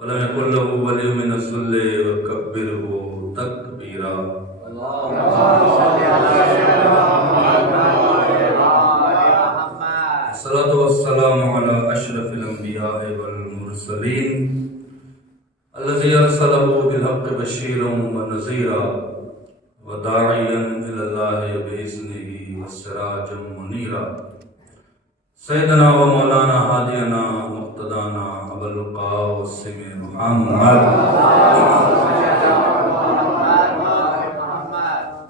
ولم يكن له ولي من الذل وكبره تكبيرا. الصلاة والسلام على أشرف الأنبياء والمرسلين الذي أرسله بالحق بشيرا ونذيرا وداعيا إلى الله بإذنه وسراجا منيرا. سيدنا ومولانا هادينا مقتدانا أبا القاسم محمد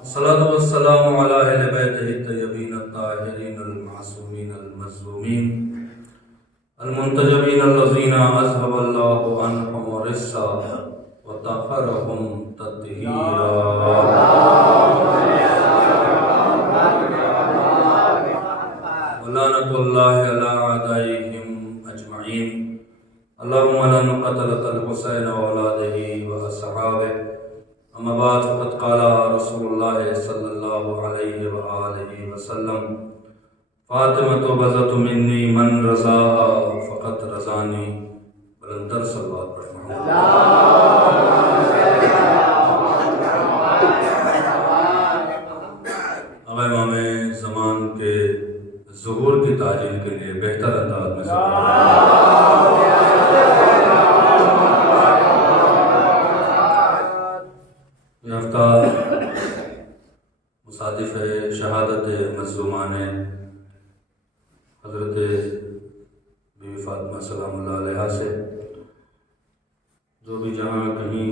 الصلاة والسلام على أهل بيته الطيبين الطاهرين المعصومين المظلومين المنتجبين الذين أذهب الله عنهم الرجس وطهرهم تطهيرا. ولعنة الله على أعدائهم أجمعين. اللهم لن قتلت الحسين وأولاده وأصحابه. أما بعد فقد قال رسول الله صلى الله عليه وآله وسلم: فاطمة بزت مني من رضاها فقد رضاني. بلندر صلوات پڑھنا. اب امام زمان کے ظہور کی تعجیل کے لیے بہتر انداز میں یہ ہفتہ مصادف ہے شہادت مظلومان حضرت بی بی فاطمہ سلام اللہ علیہ سے. جو بھی جہاں کہیں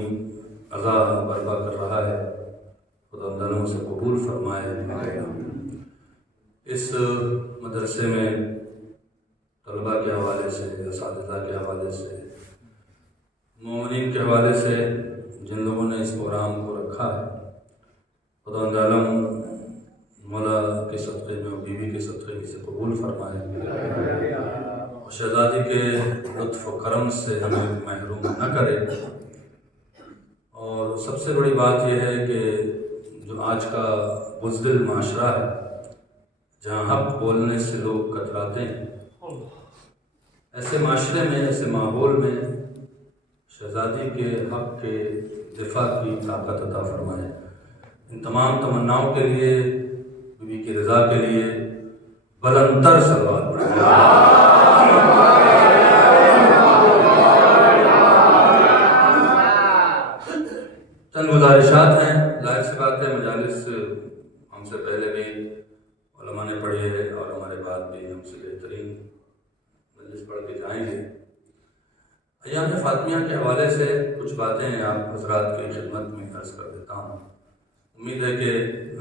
عزا برپا کر رہا ہے خدا تعالیٰ سے قبول فرمائے. اس مدرسے میں طلباء کے حوالے سے، اساتذہ کے حوالے سے، مومنین کے حوالے سے جن لوگوں نے اس پروگرام کو رکھا ہے خدا تعالیٰ مولا کے صدقے میں اور بیوی کے صدقے میں سے قبول فرمائے اور شہزادی کے لطف و کرم سے ہمیں محروم نہ کرے. اور سب سے بڑی بات یہ ہے کہ جو آج کا بزدل معاشرہ ہے جہاں حق بولنے سے لوگ کتراتے ہیں، ایسے معاشرے میں، ایسے ماحول میں شہزادی کے حق کے دفاع کی طاقت عطا فرمائے. ان تمام تمناؤں کے لیے، بیوی کی رضا کے لیے بلندر صلوات پڑھیں. چند گزارشات ہیں. ظاہر سی بات ہے مجالس ہم سے پہلے بھی علماء نے پڑھی ہے اور ہمارے بعد بھی ہم سے بہترین مجلس پڑھ کے جائیں گے. ایام فاطمیہ کے حوالے سے کچھ باتیں آپ حضرات کی خدمت میں عرض کر دیتا ہوں. امید ہے کہ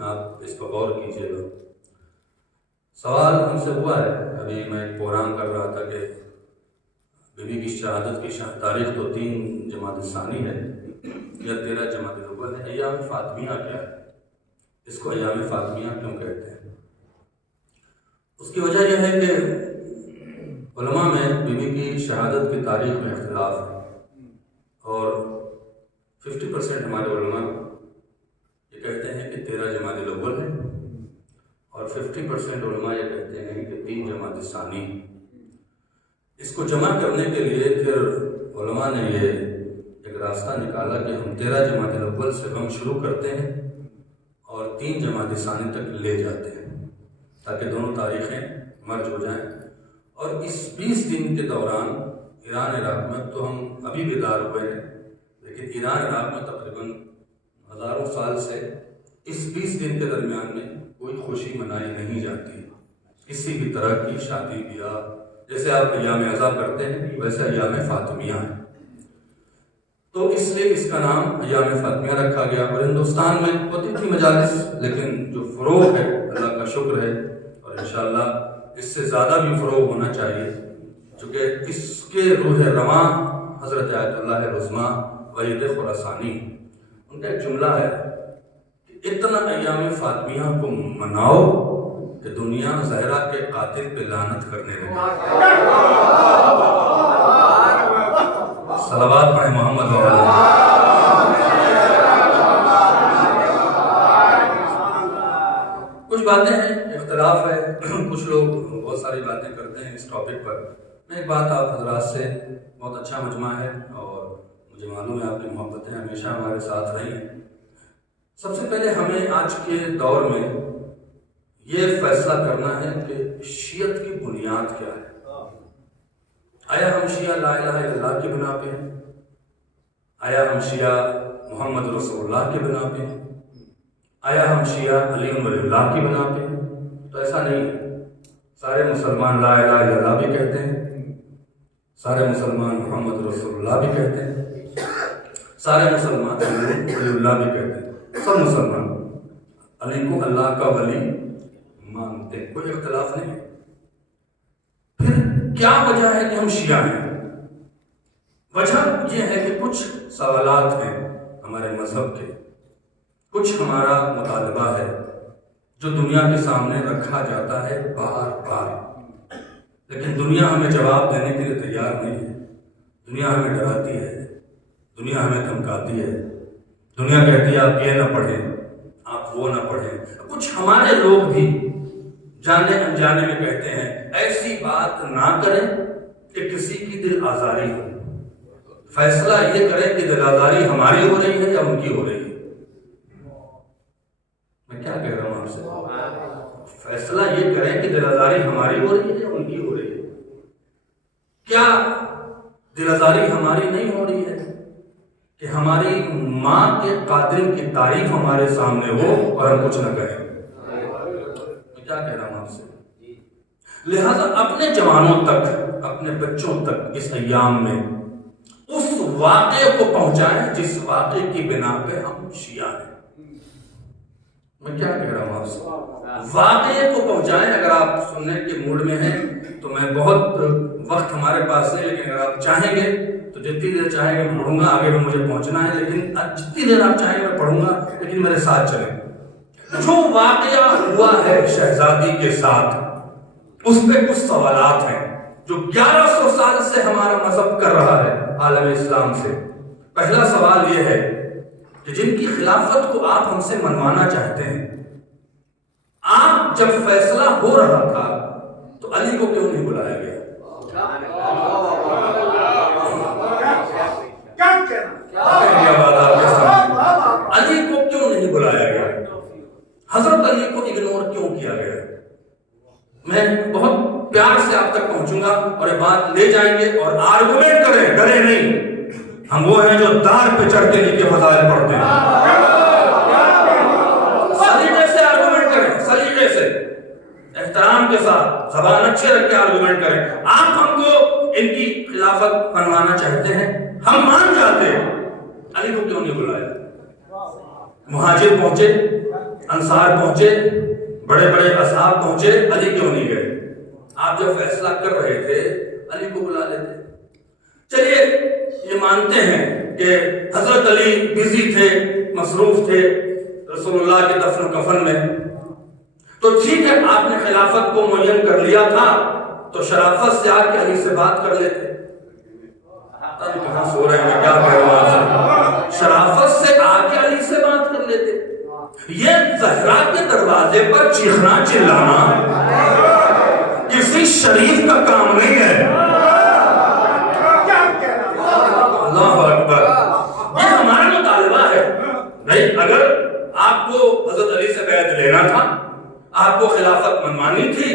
آپ اس پر غور کیجیے گا. سوال ہم سے ہوا ہے، ابھی میں ایک پروگرام کر رہا تھا کہ بیوی کی شہادت کی تاریخ تو 3 جمادی الثانی ہے یا 13 جمادی الاول ہے. ایام فاطمیہ کیا ہے؟ اس کو ایام فاطمیہ کیوں کہتے ہیں؟ اس کی وجہ یہ ہے کہ علماء میں بیوی کی شہادت کی تاریخ میں اختلاف ہے اور 50% ہمارے علماء یہ کہتے ہیں کہ 13 جمادی الاول ہے اور 50% علماء یہ کہتے ہیں کہ 3 جمادی الثانی. اس کو جمع کرنے کے لیے پھر علماء نے یہ ایک راستہ نکالا کہ ہم 13 جمادی الاول سے ہم شروع کرتے ہیں اور 3 جمادی الثانی تک لے جاتے ہیں تاکہ دونوں تاریخیں مرج ہو جائیں. اور اس 20 دن کے دوران ایران عراق میں تو ہم ابھی بیدار ہوئے ہیں، لیکن ایران عراق میں تقریباً ہزاروں سال سے اس 20 دن کے درمیان میں کوئی خوشی منائی نہیں جاتی. کسی بھی طرح کی شادی بیاہ جیسے آپ ایام عزا کرتے ہیں ویسے ایام فاطمیہ ہیں. تو اس لیے اس کا نام ایام فاطمیہ رکھا گیا. اور ہندوستان میں ہوتی تھی مجالس، لیکن جو فروغ ہے اللہ کا شکر ہے اور انشاءاللہ اس سے زیادہ بھی فروغ ہونا چاہیے، چونکہ اس کے روح رواں حضرت آیت اللہ عظمیٰ ولید خراسانی، ان کا ایک جملہ ہے کہ اتنا ایام فاطمیہ کو مناؤ کہ دنیا زہرا کے قاتل پہ لعنت کرنے لگے. صلوات پڑھیں محمد و علیہ. کچھ باتیں ہیں، اختلاف ہے، کچھ لوگ بہت ساری باتیں کرتے ہیں اس ٹاپک پر. میں ایک بات آپ حضرات سے، بہت اچھا مجمع ہے اور مجھے معلوم ہے آپ کی محبتیں ہمیشہ ہمارے ساتھ رہی ہیں۔ سب سے پہلے ہمیں آج کے دور میں یہ فیصلہ کرنا ہے کہ شیعت کی بنیاد کیا ہے۔ آیا ہم شیعہ لا الہ الا اللہ کی بنا پہ ہیں؟ آیا ہم شیعہ محمد رسول اللہ کی بنا پہ ہیں؟ آیا ہم شیعہ علی ولی اللہ کی بنا پہ ہیں؟ تو ایسا نہیں ہے۔ سارے مسلمان لا الہ الا اللہ بھی کہتے ہیں، سارے مسلمان محمد رسول اللہ بھی کہتے ہیں، سارے مسلمان علی ولی اللہ بھی کہتے ہیں۔ سب مسلمان علی کو اللہ کا ولی مانتے ہیں، کوئی اختلاف نہیں ہے۔ پھر کیا وجہ ہے کہ ہم شیعہ ہیں؟ وجہ یہ ہے کہ کچھ سوالات ہیں ہمارے مذہب کے، کچھ ہمارا مطالبہ ہے جو دنیا کے سامنے رکھا جاتا ہے بار بار، لیکن دنیا ہمیں جواب دینے کے لیے تیار نہیں ہے۔ دنیا ہمیں ڈراتی ہے، دنیا ہمیں دھمکاتی ہے، دنیا کہتی ہے آپ یہ نہ پڑھیں، آپ وہ نہ پڑھیں۔ کچھ ہمارے لوگ بھی جانے انجانے میں کہتے ہیں ایسی بات نہ کریں کہ کسی کی دل آزاری ہو۔ فیصلہ یہ کریں کہ دل آزاری ہماری ہو رہی ہے یا ان کی ہو رہی ہے۔ میں کیا کہہ رہا ہوں آپ سے؟ فیصلہ یہ کریں کہ دل آزاری ہماری ہو رہی ہے یا ان کی ہو رہی ہے۔ کیا دل آزاری ہماری نہیں ہو رہی ہے کہ ہماری ماں کے قاتل کی تعریف ہمارے سامنے ہو اور ہم کچھ نہ کہیں؟ میں کیا کہہ رہا ہوں آپ سے؟ لہذا اپنے جوانوں تک، اپنے بچوں تک اس ایام میں اس واقعے کو پہنچائیں جس واقعے کی بنا پہ ہم شیعہ ہیں۔ میں کیا کہہ رہا ہوں آپ سے؟ واقعے کو پہنچائیں۔ اگر آپ سننے کے موڈ میں ہیں تو میں بہت وقت ہمارے پاس ہے، لیکن اگر آپ چاہیں گے تو جتنی دیر چاہیں گے میں پڑھوں گا، آگے بھی مجھے پہنچنا ہے، لیکن جتنی دیر آپ چاہیں میں پڑھوں گا، لیکن میرے ساتھ چلیں۔ جو واقعہ ہوا ہے شہزادی کے ساتھ، اس پہ کچھ سوالات ہیں جو 1100 سال سے ہمارا مذہب کر رہا ہے عالم اسلام سے۔ پہلا سوال یہ ہے کہ جن کی خلافت کو آپ ہم سے منوانا چاہتے ہیں، آپ جب فیصلہ ہو رہا تھا تو علی کو کیوں نہیں بلایا گیا؟ علی کو کیوں نہیں بلایا گیا؟ حضرت علی کو اگنور کیوں کیا گیا؟ میں بہت پیار سے آپ تک پہنچوں گا اور یہ بات لے جائیں گے اور آرگومنٹ کریں، ڈرے نہیں۔ ہم وہ ہیں جو دار پہ چڑھ کے نیچے فضائل پڑھتے ہیں۔ سلیقے سے آرگومنٹ کریں، سلیقے سے، احترام کے ساتھ، زبان اچھے رکھ کے آرگومنٹ کریں۔ آپ ہم کو ان کی خلافت بنوانا چاہتے ہیں، ہم مان جاتے ہیں، علی کو کیوں نہیں بلایا؟ مہاجر پہنچے، انصار پہنچے، بڑے بڑے اصحاب پہنچے، علی کیوں نہیں گئے؟ آپ جب فیصلہ کر رہے تھے علی کو بلا لیتے۔ چلیے یہ مانتے ہیں کہ حضرت علی بزی تھے، مصروف تھے رسول اللہ کے دفن و کفن میں، تو ٹھیک ہے، آپ نے خلافت کو معین کر لیا تھا تو شرافت سے آ کے علی سے بات کر لیتے۔ کہاں سو رہے ہیں، کیا کہہ رہا ہوں؟ شرافت سے آ کے علی سے بات کر لیتے۔ یہ زہرا کے دروازے پر چیخنا چلانا کسی شریف کا کام نہیں ہے۔ اللہ اکبر، یہ ہمارا مطالبہ ہے۔ نہیں، اگر آپ کو حضرت علی سے بیعت لینا تھا، آپ کو خلافت منوانی تھی،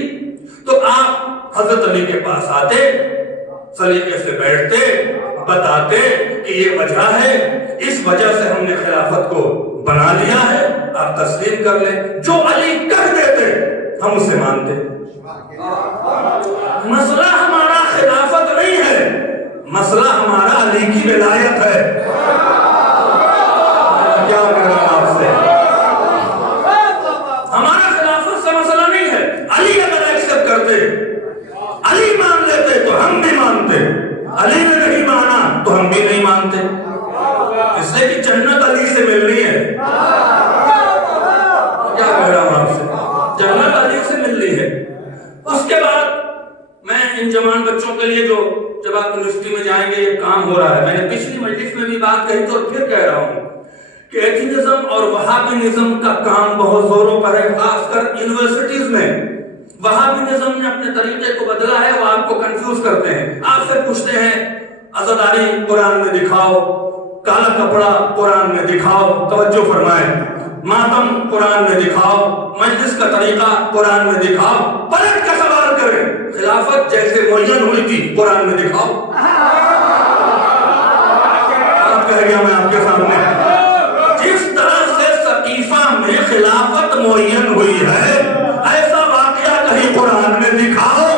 تو آپ حضرت علی کے پاس آتے، سلیقے سے بیٹھتے، بتاتے کہ یہ وجہ ہے، اس وجہ سے ہم نے خلافت کو بنا لیا ہے، آپ تسلیم کر لیں۔ جو علی کر دیتے ہم اسے مانتے۔ مسئلہ ہمارا خلافت نہیں ہے، مسئلہ ہمارا علی کی ولایت ہے۔ کیا کہہ رہا ہوں آپ سے؟ ہمارا خلافت سے مسئلہ نہیں ہے۔ علی اگر ایکسپٹ کرتے، علی مان لیتے تو ہم بھی مانتے، علی نے نہیں مانا تو ہم بھی نہیں مانتے، اس لیے کہ جنت علی سے ملنی ہے۔ کیا کہہ رہا ہوں آپ سے؟ جنت علی سے ملنی ہے۔ اس کے بعد میں ان جوان بچوں کے لیے جو جب آپ یونیورسٹی میں جائیں گے یہ کام ہو رہا ہے، میں نے پچھلی مجلس میں بھی بات کہی تو پھر کہہ رہا ہوں کہ ایتھنزم اور وہابینزم کا کام بہت زوروں پر ہے، خاص کر یونیورسٹیز میں۔ وہابیزم نے اپنے طریقے کو بدلا ہے، وہ آپ کو کنفیوز کرتے ہیں، آپ سے پوچھتے ہیں عزاداری قرآن میں دکھاؤ، کالا کپڑا قرآن میں دکھاؤ، توجہ فرمائیں، ماتم قرآن میں دکھاؤ، مجلس کا طریقہ قرآن میں دکھاؤ، پلٹ کا سوال کریں، خلافت جیسے معین ہوئی تھی قرآن میں دکھاؤ۔ آپ کہہ گیا میں آپ کے سامنے جس طرح سے ثقیفہ میں خلافت معین ہوئی ہے، ایسا واقعہ کہیں قرآن میں دکھاؤ،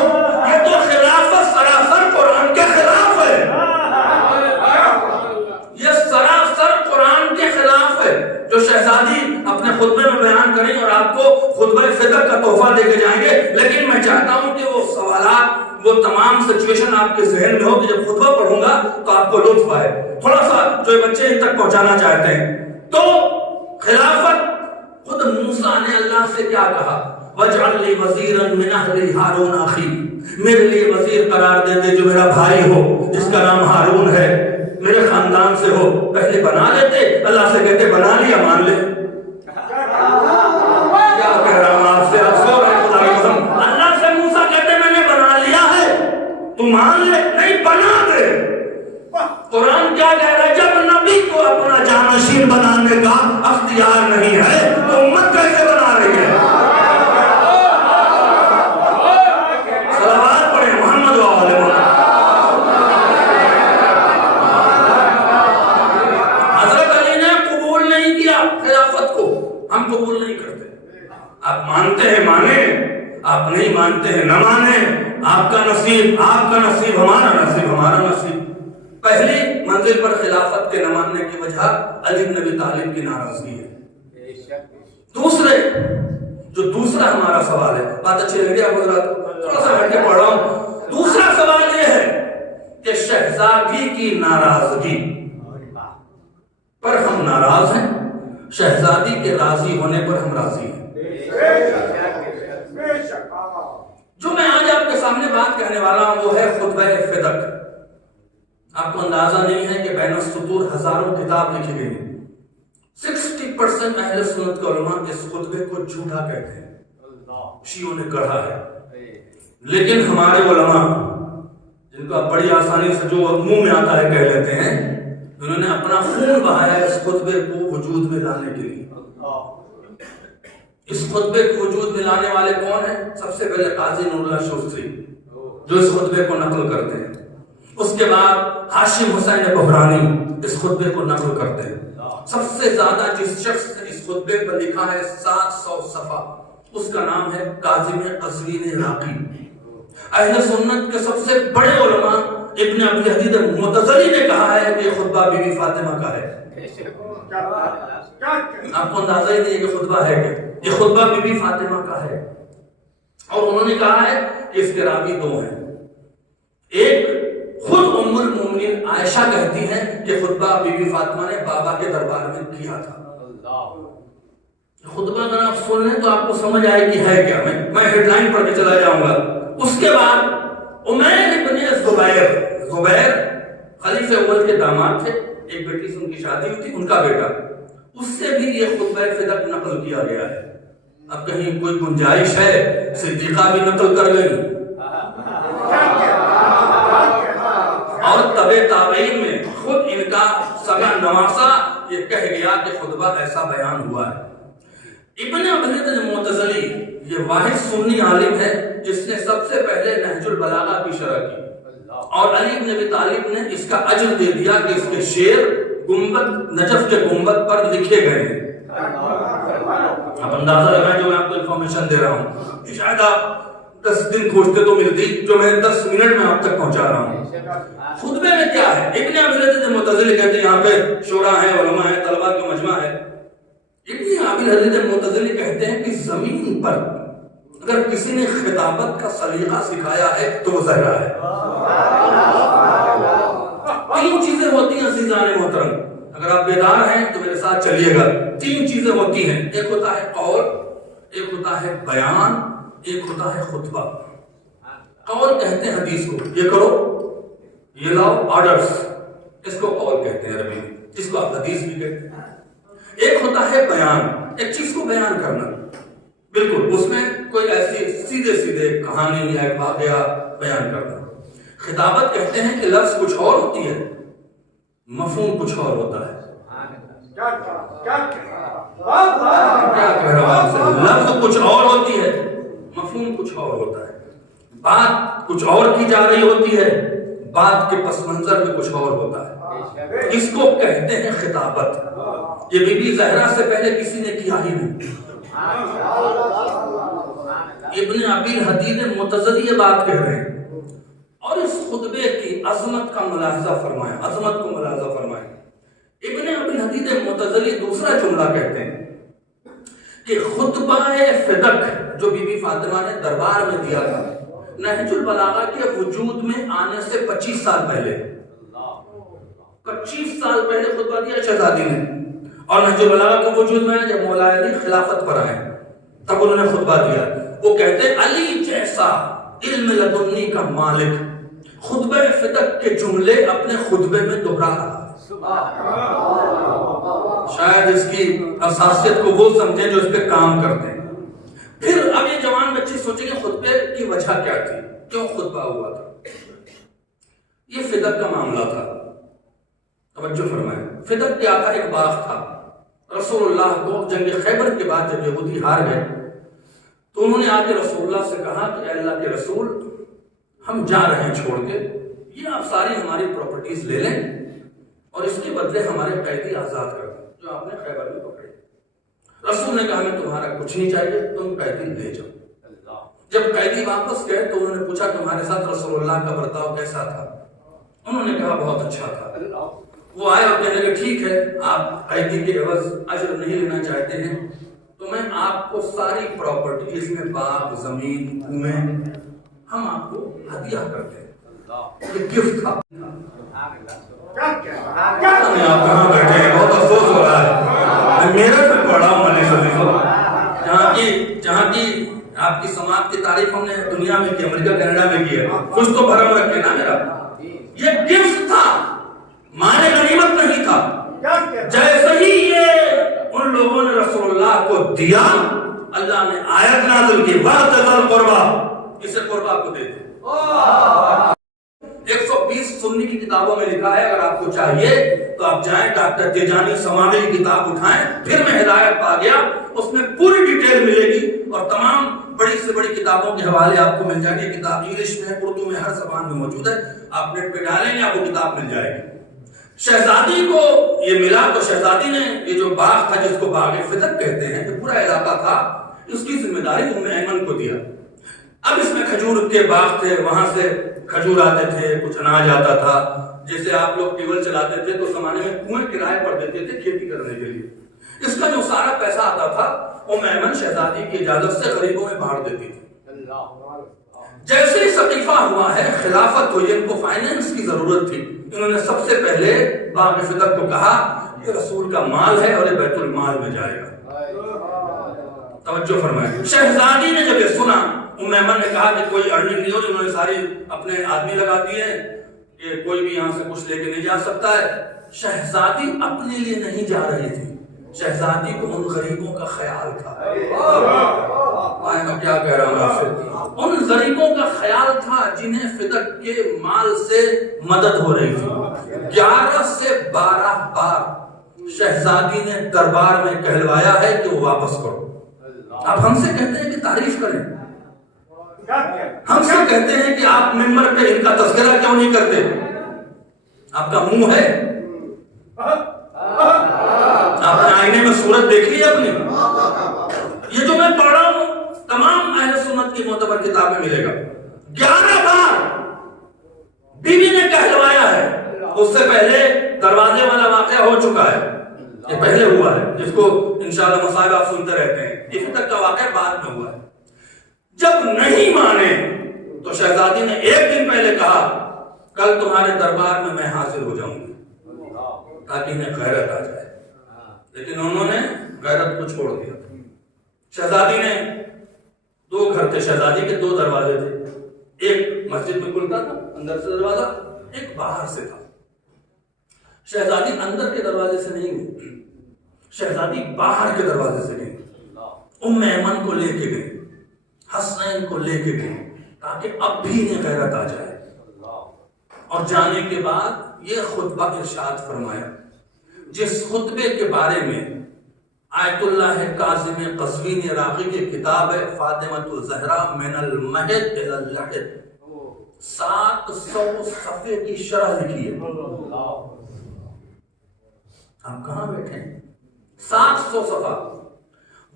یہ تو خلافت سراسر قرآن کے خلاف ہے، یہ سراسر قرآن کے خلاف ہے۔ جو شہزادی اپنے خطبے میں بیان کریں اور آپ کو خطبہ فدق کا تحفہ دے کے جائیں گے، لیکن میں چاہتا ہوں کہ وہ سوالات، وہ تمام سچویشن آپ کے ذہن میں ہو کہ جب خطبہ پڑھوں گا تو آپ کو لطف آئے۔ تھوڑا سا جو بچے ان تک پہنچانا چاہتے ہیں، تو خلافت خود موسیٰ نے اللہ سے کیا کہا؟ وَاجْعَلْ لِي وَزِيرًا مِنْ أَهْلِي هَارُونَ أَخِي، میرے لیے وزیر قرار دے دے جو میرا بھائی ہو، جس کا نام ہارون ہے، میرے خاندان سے ہو۔ پہلے بنا لیتے، اللہ سے کہتے بنا لیا، مان لے۔ کیا کہہ رہا ہوں آپ سے، آپ سو رہے خدا کی قسم، اللہ سے موسیٰ کہتے میں نے بنا لیا ہے، تو مان لے، نہیں بنا دے۔ قرآن کیا کہہ رہا ہے؟ جب نبی کو اپنا جانشین بنانے کا اختیار نہیں ہے تو امت کیسے بنا رہی ہے؟ صلوات پڑھیں محمد و آل محمد۔ حضرت علی نے قبول نہیں کیا خلافت کو، ہم قبول نہیں کرتے۔ آپ مانتے ہیں مانیں، آپ نہیں مانتے ہیں نہ مانیں، آپ کا نصیب ہمارا نصیب ہمارا نصیب۔ پہلی منزل پر خلافت کے نہ ماننے کی وجہ علی بن ابی طالب کی ناراضگی ہے۔ دوسرا ہمارا سوال ہے، بات اچھی لگ رہی ہے آپ حضرات؟ تھوڑا سا ہٹ کے پڑھ رہا ہوں۔ دوسرا سوال یہ ہے کہ شہزادی کی ناراضگی پر ہم ناراض ہیں، شہزادی کے راضی ہونے پر ہم راضی ہیں۔ جو میں آج آپ کے سامنے بات کہنے والا ہوں وہ ہے خطبہ فدق۔ آپ کو اندازہ نہیں ہے کہ بین السطور ہزاروں کتاب لکھی گئی ہیں، 60% اہل سنت کے علماء اس خطبے کو جھوٹا کہتے ہیں، شیعوں نے گڑھا ہے۔ لیکن ہمارے علماء جن کو آپ بڑی آسانی سے جو منہ میں آتا ہے کہہ لیتے ہیں، انہوں نے اپنا خون بہایا اس خطبے کو وجود میں لانے کے لیے۔ اس خطبے کو وجود میں لانے والے کون ہیں؟ سب سے پہلے قاضی نور اللہ شوستری جو اس خطبے کو نقل کرتے ہیں، اس کے بعد ہاشم حسین بحرانی اس خطبے کو نقل کرتے ہیں۔ سب سے زیادہ جس شخص نے اس خطبے پر لکھا ہے 700 صفحہ، اس کا نام ہے کاظم قزوینی عراقی۔ اہل سنت کے سب سے بڑے علماء ابن ابی حدید معتزلی نے کہا ہے کہ یہ خطبہ بی بی فاطمہ کا ہے۔ آپ کو اندازہ ہی نہیں ہے کہ خطبہ ہے کہ یہ خطبہ بی بی فاطمہ کا ہے، اور انہوں نے کہا ہے کہ اس کے راوی دو ہیں۔ ایک خود ام المومنین عائشہ کہتی ہیں کہ خطبہ بی بی فاطمہ نے بابا کے دربار میں کیا تھا۔ خطبہ اگر آپ سن لیں تو آپ کو سمجھ آئے کہ ہے کیا۔ میں ہیڈ لائن پڑھ کے چلا جاؤں گا۔ اس کے بعد عمیر ابن زبیر خلیفہ اول کے داماد تھے، ایک بیٹی سے ان کی شادی ہوئی تھی، ان کا بیٹا، اس سے بھی یہ خطبہ فدق نقل کیا گیا ہے۔ اب کہیں کوئی گنجائش ہے صدیقہ بھی نقل کر گئی، اور طبع تابعین میں خود ان کا سگا نواسا یہ کہہ گیا کہ خطبہ ایسا بیان ہوا ہے۔ ابن ابی حدید معتزلی یہ واحد سنی عالم ہے جس نے سب سے پہلے نہج البلاغہ کی شرح کی، اور علی بن ابی طالب نے اس کا اجر دے دیا کہ اس کے شعر گنبد نجف کے گنبد پر لکھے گئے ہیں۔ اب اندازہ لگائیں جو میں آپ کو انفارمیشن دے رہا ہوں، شاید آپ 10 دن کھوجتے تو ملتی جو میں 10 منٹ میں آپ تک پہنچا رہا ہوں۔ خطبے میں کیا ہے؟ ابن ابی حدید معتزلی کہتے ہیں یہاں پہ شورا ہے، علماء ہے، طلباء کا مجمع ہے۔ ابن ابی حدید معتزلی کہتے ہیں کہ زمین پر اگر کسی نے خطابت کا سلیقہ سکھایا ہے تو وہ زہرا ہے۔ 3 چیزیں ہوتی ہیں عزیزان محترم، اگر آپ بیدار ہیں تو میرے ساتھ چلیے گا۔ 3 چیزیں ہوتی ہیں، ایک ہوتا ہے قول، ایک ہوتا ہے بیان، ایک ہوتا ہے خطبہ۔ قول کہتے ہیں حدیث کو، یہ کرو، یہ لاؤ، آرڈرز، اس کو قول کہتے ہیں عربی میں، جس کو آپ حدیث بھی کہتے ہیں۔ ایک ہوتا ہے بیان، ایک چیز کو بیان کرنا، بالکل اس میں کوئی ایسی سیدھے سیدھے کہانی یا ایک واقعہ بیان کرنا. خطابت کہتے ہیں کہ لفظ کچھ اور ہوتی ہے، مفہوم کچھ اور ہوتا ہے. کیا کہہ رہا ہوں آپ سے؟ لفظ کچھ اور ہوتی ہے، مفہوم کچھ اور ہوتا ہے. بات کچھ اور کی جا رہی ہوتی ہے، بات کے پس منظر میں کچھ اور ہوتا ہے. اس کو کہتے ہیں خطابت. یہ بی بی زہرا سے پہلے کسی نے کیا ہی نہیں. ابن ابی حدید متزلی یہ بات کہہ رہے ہیں اور اس خطبے کی عظمت کا ملاحظہ فرمائیں، عظمت کو ملاحظہ فرمائیں. ابن ابی حدید متزلی دوسرا جملہ کہتے ہیں کہ خطبہ فدق جو بی بی فاطمہ نے دربار میں دیا تھا نہج البلاغہ کے وجود میں آنے سے 25 سال پہلے، 25 سال پہلے خطبہ دیا شہزادی نے. اور نہج البلاغہ کے وجود میں جب مولا علی خلافت پر آئے تب انہوں نے خطبہ دیا. وہ کہتے ہیں علی جیسا علم لدنی کا مالک خطبہ فدق کے جملے اپنے خطبے میں دہرا رہا. شاید اس کی اساسیت کو وہ سمجھیں جو اس پہ کام کرتے ہیں. پھر اب یہ جوان بچے سوچیں کہ خطبے کی وجہ کیا تھی، کیوں خطبہ ہوا تھا. یہ فدق کا معاملہ تھا. توجہ فرمائیں. فدق کیا تھا؟ ایک باغ تھا. رسول اللہ کو جنگ خیبر کے بعد جب یہودی ہار گئے تو انہوں نے آ کے رسول اللہ سے کہا کہ اے اللہ کے رسول، ہم جا رہے ہیں چھوڑ کے، یہ آپ ساری ہماری پراپرٹیز لے لیں اور اس کے بدلے ہمارے قیدی آزاد کر دیں جو آپ نے خیبر میں پکڑے. رسول نے کہا ہمیں تمہارا کچھ نہیں چاہیے، تم قیدی لے جاؤ. جب قیدی واپس گئے تو انہوں نے پوچھا تمہارے ساتھ رسول اللہ کا برتاؤ کیسا تھا؟ انہوں نے کہا بہت اچھا تھا. وہ آئے اور کہنے لگے ٹھیک ہے، آپ قیدی کے عوض اجر نہیں لینا چاہتے ہیں تو میں آپ کو ساری پراپرٹی جس میں باغ، زمین، کنویں، ہم آپ کو ہدیہ کرتے ہیں. یہ گفٹ تھا. آپ کہاں بیٹھے ہیں؟ بہت افسوس ہو رہا ہے. میں میرٹھ میں پڑھا ہوں علی صدیق، جہاں کی آپ کی سماعت کی تعریف ہم نے دنیا میں کی، امریکہ کینیڈا میں کی ہے. کچھ تو بھرم رکھے نا میرا. یہ گفٹ تھا، مال غنیمت نہیں تھا. جیسے ہی یہ ان لوگوں نے رسول اللہ کو دیا، اللہ نے آیت نازل کی وَأْتَذَلْ قُرْبَى، اسے قربا کو دے دے. 120 سنی کی کتابوں میں لکھا ہے اگر آپ کو چاہیے تو آپ جائیں ڈاکٹر تیجانی سماوی کی کتاب اٹھائیں. پھر میں ہدایت پا گیا، اس میں پوری ڈیٹیل ملے گی اور تمام بڑی سے بڑی کتابوں کے حوالے آپ کو مل جائیں گے. کتاب انگلش میں، اردو میں، ہر زبان میں موجود ہے. آپ نیٹ پہ ڈالیں گے آپ کو کتاب مل جائے گی. شہزادی کو یہ ملا تو شہزادی نے یہ جو باغ تھا جس کو باغ فدق کہتے ہیں، جو پورا علاقہ تھا، اس کی ذمہ داری ایمن کو دیا. اب اس میں کھجور کے باغ تھے، وہاں سے کھجور آتے تھے، کچھ اناج آتا تھا. جیسے آپ لوگ ٹیول چلاتے تھے تو زمانے میں کنویں کرائے پر دیتے تھے کھیتی کرنے کے لیے. اس کا جو سارا پیسہ آتا تھا وہ ایمن شہزادی کی اجازت سے غریبوں میں بانٹ دیتی تھی. جیسے ہی سقیفہ ہوا ہے، خلافت ہوئی، ان کو فائنینس کی ضرورت تھی. انہوں نے سب سے پہلے باغ فدق کو کہا کہ رسول کا مال ہے اور یہ بیت المال میں جائے گا. توجہ فرمائیں. شہزادی نے جب یہ سنا، ایمن نے کہا کہ کوئی ارننگ نہیں ہو. انہوں نے ساری اپنے آدمی لگا دیے کہ کوئی بھی یہاں سے کچھ لے کے نہیں جا سکتا ہے. شہزادی اپنے لیے نہیں جا رہی تھی، شہزادی کو ان غریبوں کا خیال تھا. میں کیا کہہ رہا ہوں آپ سے؟ ان غریبوں کا خیال تھا جنہیں فدق کے مال سے مدد ہو رہی تھی. 11 سے 12 بار شہزادی نے دربار میں کہلوایا ہے کہ وہ واپس کرو. آپ ہم سے کہتے ہیں کہ تعریف کریں، ہم سے کہتے ہیں کہ آپ ممبر پہ ان کا تذکرہ کیوں نہیں کرتے؟ آپ کا منہ ہے؟ آپ نے آئینے میں صورت دیکھی ہے اپنی؟ یہ جو میں پڑھ رہا ہوں تمام اہل سنت کی معتبر کتاب میں ملے گا. 11 بار بیوی نے کہلوایا ہے. اس سے پہلے دروازے والا واقعہ ہو چکا ہے، یہ پہلے ہوا ہے، جس کو انشاءاللہ مصائب آپ سنتے رہتے ہیں. یہ فدق کا واقعہ بعد میں ہوا ہے. جب نہیں مانے تو شہزادی نے ایک دن پہلے کہا کل تمہارے دربار میں حاضر ہو جاؤں گی تاکہ انہیں غیرت آ جائے. لیکن انہوں نے غیرت کو چھوڑ دیا. شہزادی نے 2 گھر تھے، شہزادی کے 2 دروازے تھے. ایک مسجد میں کھلتا تھا اندر سے دروازہ، ایک باہر سے تھا. شہزادی اندر کے دروازے سے نہیں گئی، شہزادی باہر کے دروازے سے گئی. ایمن کو لے کے گئی. حسنین کو لے کے گئے تاکہ اب بھی انہیں غیرت آ جائے. اور جانے کے بعد یہ خطبہ ارشاد فرمایا جس خطبے کے بارے میں آیت اللہ کاظم قزوینی عراقی کی کتاب ہے فاطمۃ الزہرا من المہد الی اللحد، 700 صفحے کی شرح لکھی ہے. آپ کہاں بیٹھے ہیں؟ 700 صفحہ.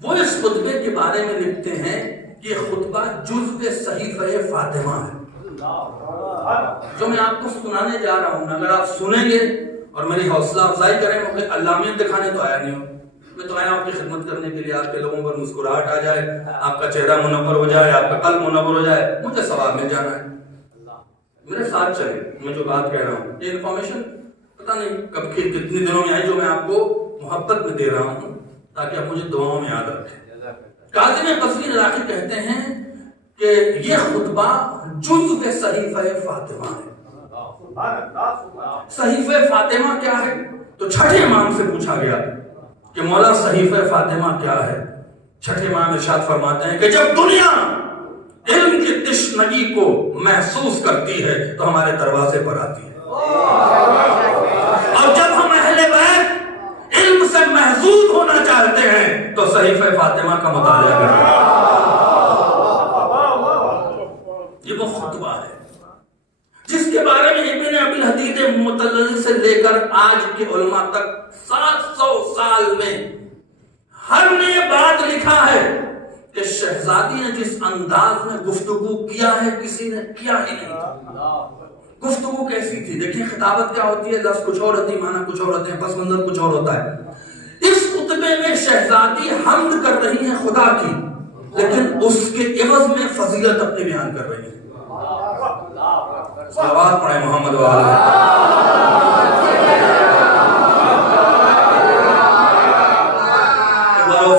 وہ اس خطبے کے بارے میں لکھتے ہیں کہ یہ خطبہ جزء صحیفہ فاطمہ ہے جو میں آپ کو سنانے جا رہا ہوں. اگر آپ سنیں گے اور میری حوصلہ افزائی کریں، مجھے علامت دکھانے تو آیا نہیں ہوں، میں تو آیا آپ کی خدمت کرنے کے لیے، آپ کے لوگوں پر مسکراہٹ آ جائے، آپ کا چہرہ منور ہو جائے، آپ کا قلب منور ہو جائے، مجھے ثواب مل جانا ہے. میرے ساتھ چلے، میں جو بات کہہ رہا ہوں یہ انفارمیشن پتہ نہیں کب کتنے دنوں میں آئی جو میں آپ کو محبت میں دے رہا ہوں تاکہ آپ مجھے دعاؤں میں یاد رکھیں. کاظم قزوینی عراقی کہتے ہیں کہ یہ خطبہ جزء صحیفہ فاطمہ ہے. صحیفہ فاطمہ کیا ہے؟ تو چھٹے امام سے پوچھا گیا کہ مولا صحیفہ فاطمہ کیا ہے؟ چھٹے امام ارشاد فرماتے ہیں کہ جب دنیا علم کی تشنگی کو محسوس کرتی ہے تو ہمارے دروازے پر آتی ہے، اور جب ہم اہل بیت علم سے محظوظ ہونا چاہتے ہیں تو صحیفہ فاطمہ کا مطالعہ کرتے ہیں. یہ وہ خطبہ ہے جس کے بارے میں ابن ابی الحدید مطلع سے لے کر آج کے علماء تک 700 سال میں ہر نے یہ بات لکھا ہے کہ شہزادی نے جس انداز میں گفتگو کیا ہے کسی نے کیا ہی نہیں تھا. گفتگو کیسی تھی؟ دیکھیں خطابت کیا ہوتی ہے، لفظ کچھ اور ہوتی ہے، معنی کچھ اور ہوتے ہیں، پس منظر کچھ اور ہوتا ہے. اس خطبے میں شہزادی حمد کر رہی ہیں خدا کی، لیکن اس کے عوض میں فضیلت اپنی بیان کر رہی ہیں. صلوات پڑھیں محمد وآلہ.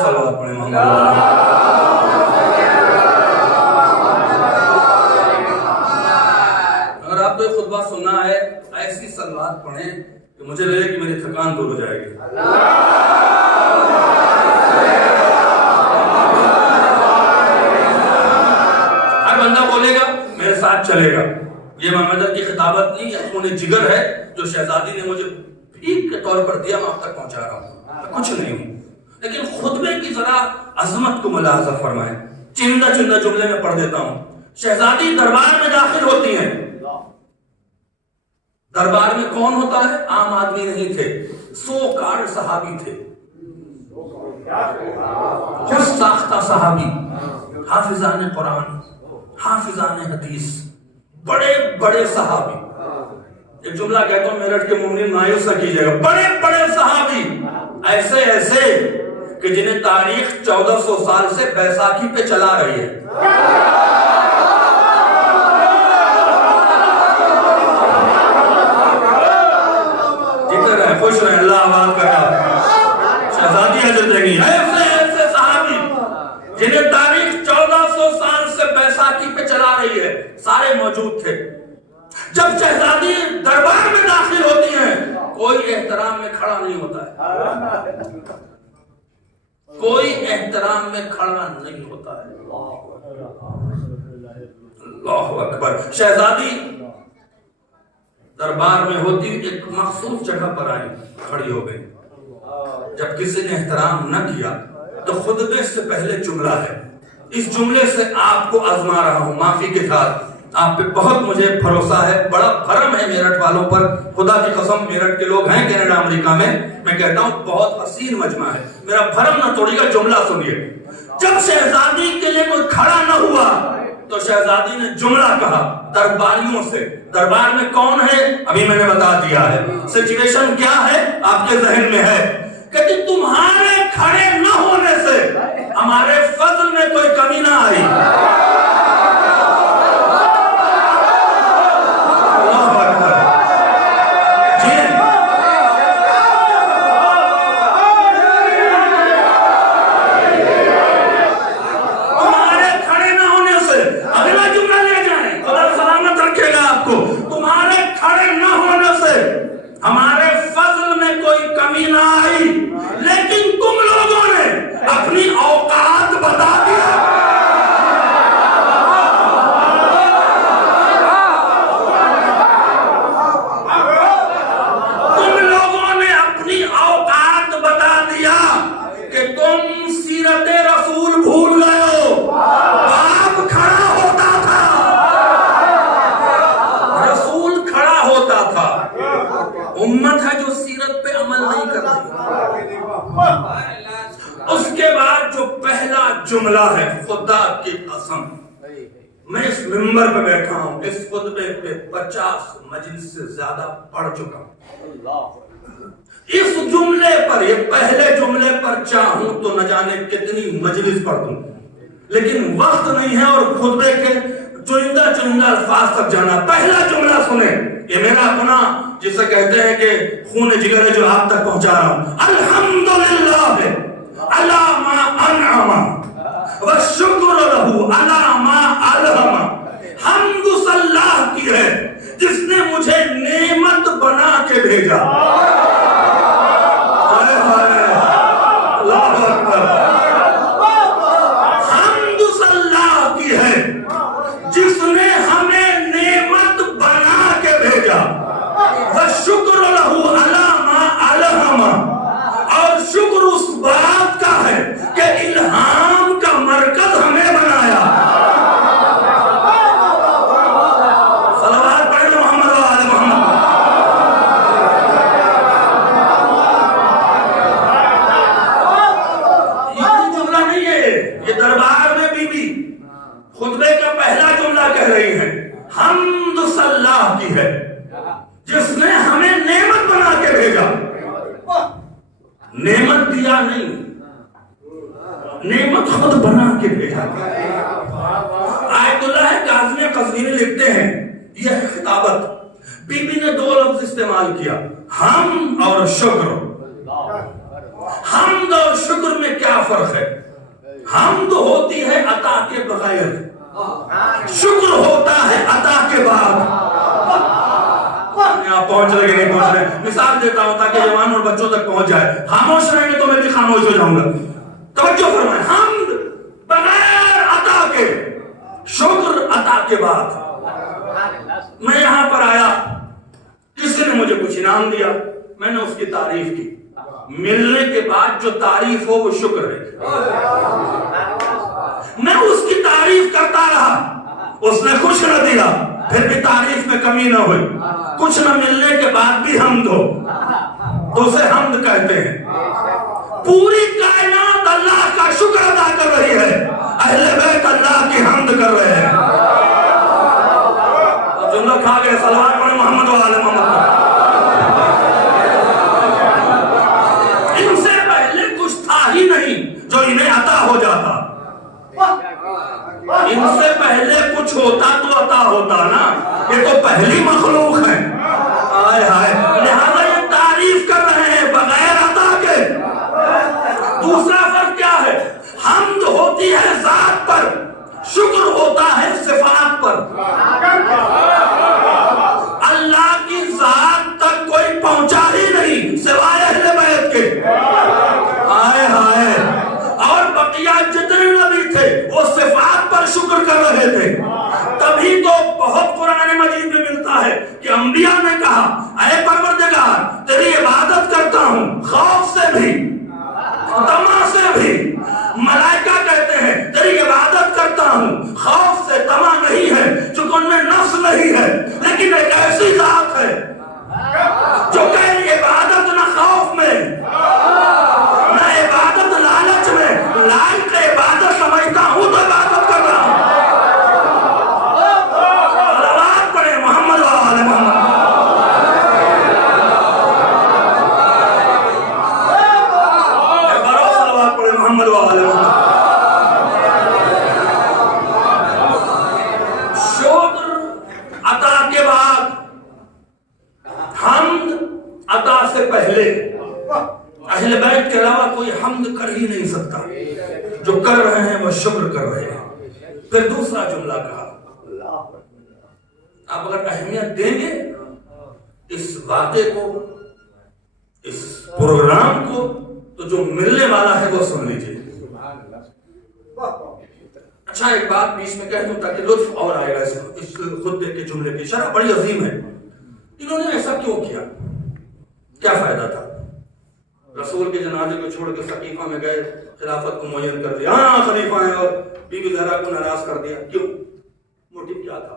صلوات پڑھیں محمد وآلہ. اگر آپ کو یہ خطبہ سننا ہے ایسی صلوات پڑھیں کہ مجھے لگے کہ میری تھکان دور ہو جائے گی. ہر بندہ بولے گا میرے ساتھ چلے گا. یہ محمد کی خطابت نہیں، یہ خون جگر ہے جو شہزادی نے مجھے بھیک کے طور پر دیا، میں آپ تک پہنچا رہا ہوں، کچھ نہیں ہوں. لیکن خطبے کی ذرا عظمت کو ملاحظہ فرمائیں. چندہ چندہ جملے میں پڑھ دیتا ہوں. شہزادی دربار میں داخل ہوتی ہیں. دربار میں کون ہوتا ہے؟ عام آدمی نہیں تھے، 100 کار صحابی تھے، خود ساختہ صحابی، حافظان قرآن، حافظان حدیث، بڑے بڑے صحابی. ایک جملہ کہتا ہوں میرٹھ کے مومنین مایوس نہ کیجیے گا. بڑے بڑے صحابی، ایسے ایسے کہ جنہیں تاریخ 1400 سال سے بیساکھی پہ چلا رہی ہے. جتنے رہے خوش رہے، اللہ آباد کرے. شہزادی حضرت گی ایسے ایسے صحابی جنہیں تاریخ 1400 سال سے بیساکھی پہ چلا رہی ہے، سارے موجود تھے. جب شہزادی دربار میں داخل ہوتی ہیں کوئی احترام میں کھڑا نہیں ہوتا ہے، کوئی احترام میں کھڑا نہیں ہوتا ہے. اللہ اکبر. شہزادی دربار میں ہوتی ایک مخصوص جگہ پر آئی، کھڑی ہو گئی. جب کسی نے احترام نہ کیا تو خطبے سے پہلے جملہ ہے، اس جملے سے آپ کو آزما رہا ہوں معافی کے ساتھ. آپ پہ بہت مجھے بھروسہ ہے، بڑا بھرم ہے میرٹھ والوں پر. خدا کی قسم میرٹھ کے لوگ ہیں کینیڈا امریکہ میں کہتا ہوں بہت حسین مجمع ہے، میرا بھرم نہ توڑیے گا. جملہ سنیے. جب شہزادی کے لیے کوئی کھڑا نہ ہوا تو شہزادی نے جملہ کہا درباریوں سے. دربار میں کون ہے؟ ابھی میں نے بتا دیا ہے. سچویشن کیا ہے آپ کے ذہن میں ہے کہ تمہارے کھڑے نہ ہونے سے ہمارے فضل میں کوئی کمی نہ آئی. ہمارے فضل میں کوئی کمی نہ آئی، لیکن تم لوگوں نے اپنی اوقات بتا دیا. امت ہے جو سیرت پہ عمل نہیں کرتی. اس کے بعد جو پہلا جملہ ہے خدا کی قسم میں اس منبر پہ بیٹھا ہوں, اس خطبے پہ 50 مجلس سے زیادہ پڑھ چکا ہوں. اس جملے پر, یہ پہلے جملے پر چاہوں تو نہ جانے کتنی مجلس پڑھ دوں, لیکن وقت نہیں ہے اور خطبے کے چنندہ الفاظ تک جانا. پہلا جملہ سنیں, یہ میرا اپنا جسے کہتے ہیں کہ خون جگر ہے جو آپ تک پہنچا رہا ہوں. الحمدللہ علی ما انعم والشکر لہ علی ما الہم. حمد اللہ کی ہے جس نے مجھے نعمت بنا کے بھیجا. حمد اللہ کی ہے جس نے ہمیں نعمت بنا کے بھیجا. والشکر لہ علی ما الہم, اور شکر اس بات کا ہے کہ الہام کا مرکز ہمیں بنایا. صلوات پڑھیں محمد و آل محمد. یہ جملہ نہیں ہے, یہ دربار میں بی بی خطبے کا پہلا جملہ کہہ رہی ہے. حمد اللہ کی ہے جس نے ہمیں نعمت بنا کے بھیجا. نعمت دیا نہیں, نعمت خود بنا کے بھیجا. آیت اللہ کاظمی قزوینی لکھتے ہیں یہ خطابت بی بی نے 2 لفظ استعمال کیا, ہم اور شکر. حمد اور شکر میں کیا فرق ہے؟ حمد ہوتی ہے عطا کے بغیر, شکر ہوتا ہے عطا کے بعد. آپ پہنچ رہے کہ نہیں پہنچ رہے؟ مثال دیتا ہوں تاکہ جوان اور بچوں تک پہنچ جائے. خاموش رہیں گے تو میں بھی خاموش ہو جاؤں گا. توجہ فرمائیں, حمد بغیر عطا کے, شکر عطا کے بعد. میں یہاں پر آیا, کسی نے مجھے کچھ انعام دیا, میں نے اس کی تعریف کی. ملنے کے بعد جو تعریف ہو وہ شکر ہے. میں اس کی تعریف کرتا رہا, اس نے کچھ نہ دیا, پھر بھی تعریف میں کمی نہ ہوئی. کچھ نہ ملنے کے بعد بھی حمد ہو تو اسے حمد کہتے ہیں. پوری کائنات اللہ کا شکر ادا کر رہی ہے, اہل بیت اللہ کی حمد کر رہے ہیں. جملہ کھا گئے. صلوات پڑھیں محمد و آل محمد. ان سے پہلے کچھ تھا ہی نہیں جو انہیں عطا ہو جاتا. ان سے پہلے کچھ ہوتا تو عطا ہوتا نا, یہ تو پہلی مخلوق ہے. آئے ہائے, لہذا یہ تعریف کر رہے ہیں بغیر عطا کے. دوسرا فرق کیا ہے؟ حمد ہوتی ہے ذات پر, شکر ہوتا ہے صفات پر. اللہ کی ذات تک کوئی پہنچا ہی نہیں سوائے اہل بیت کے. آئے ہائے, اور بقیہ جتنے نبی تھے وہ صفات پر شکر کر رہے تھے. تبھی تو بہت قرآن مجید میں ملتا ہے کہ انبیاء نے کہا اے پروردگار تیری عبادت کرتا ہوں خوف سے بھی طمع سے بھی. ملائکہ کہتے ہیں تیری عبادت کرتا ہوں خوف سے طمع نہیں ہے, چونکہ ان میں نفس نہیں ہے. لیکن ایک ایسی ذات ہے جو کہ عبادت نہ خوف میں نہ عبادت لالچ میں, لائق عبادت سمجھتا ہوں تو عبادت کر رہا ہوں. صلوات پڑھیں محمد و آل محمد. صلوات پڑھیں محمد و آل محمد. شکر عطا کے بعد, حمد عطا سے پہلے. اہل بیت کے علاوہ کوئی حمد کر ہی نہیں سکتا. جو کر رہے ہیں وہ شکر کر رہے ہیں. پھر دوسرا جملہ کہا, آپ اگر اہمیت دیں گے اس واقعے کو, اس پروگرام کو, تو جو ملنے والا ہے وہ سن لیجیے. اچھا ایک بات بیچ میں کہہ دوں تاکہ لطف اور آئے گا اس خطبے کے جملے کی. شرح بڑی عظیم ہے. انہوں نے ایسا کیوں کیا؟ کیا فائدہ تھا؟ رسول کے جنازے کو چھوڑ کے سقیفہ میں گئے, خلافت کو معین کر دیا, ہاں خلیفہ ہیں, اور بی بی زہرا کو ناراض کر دیا. کیوں؟ موٹیو کیا تھا؟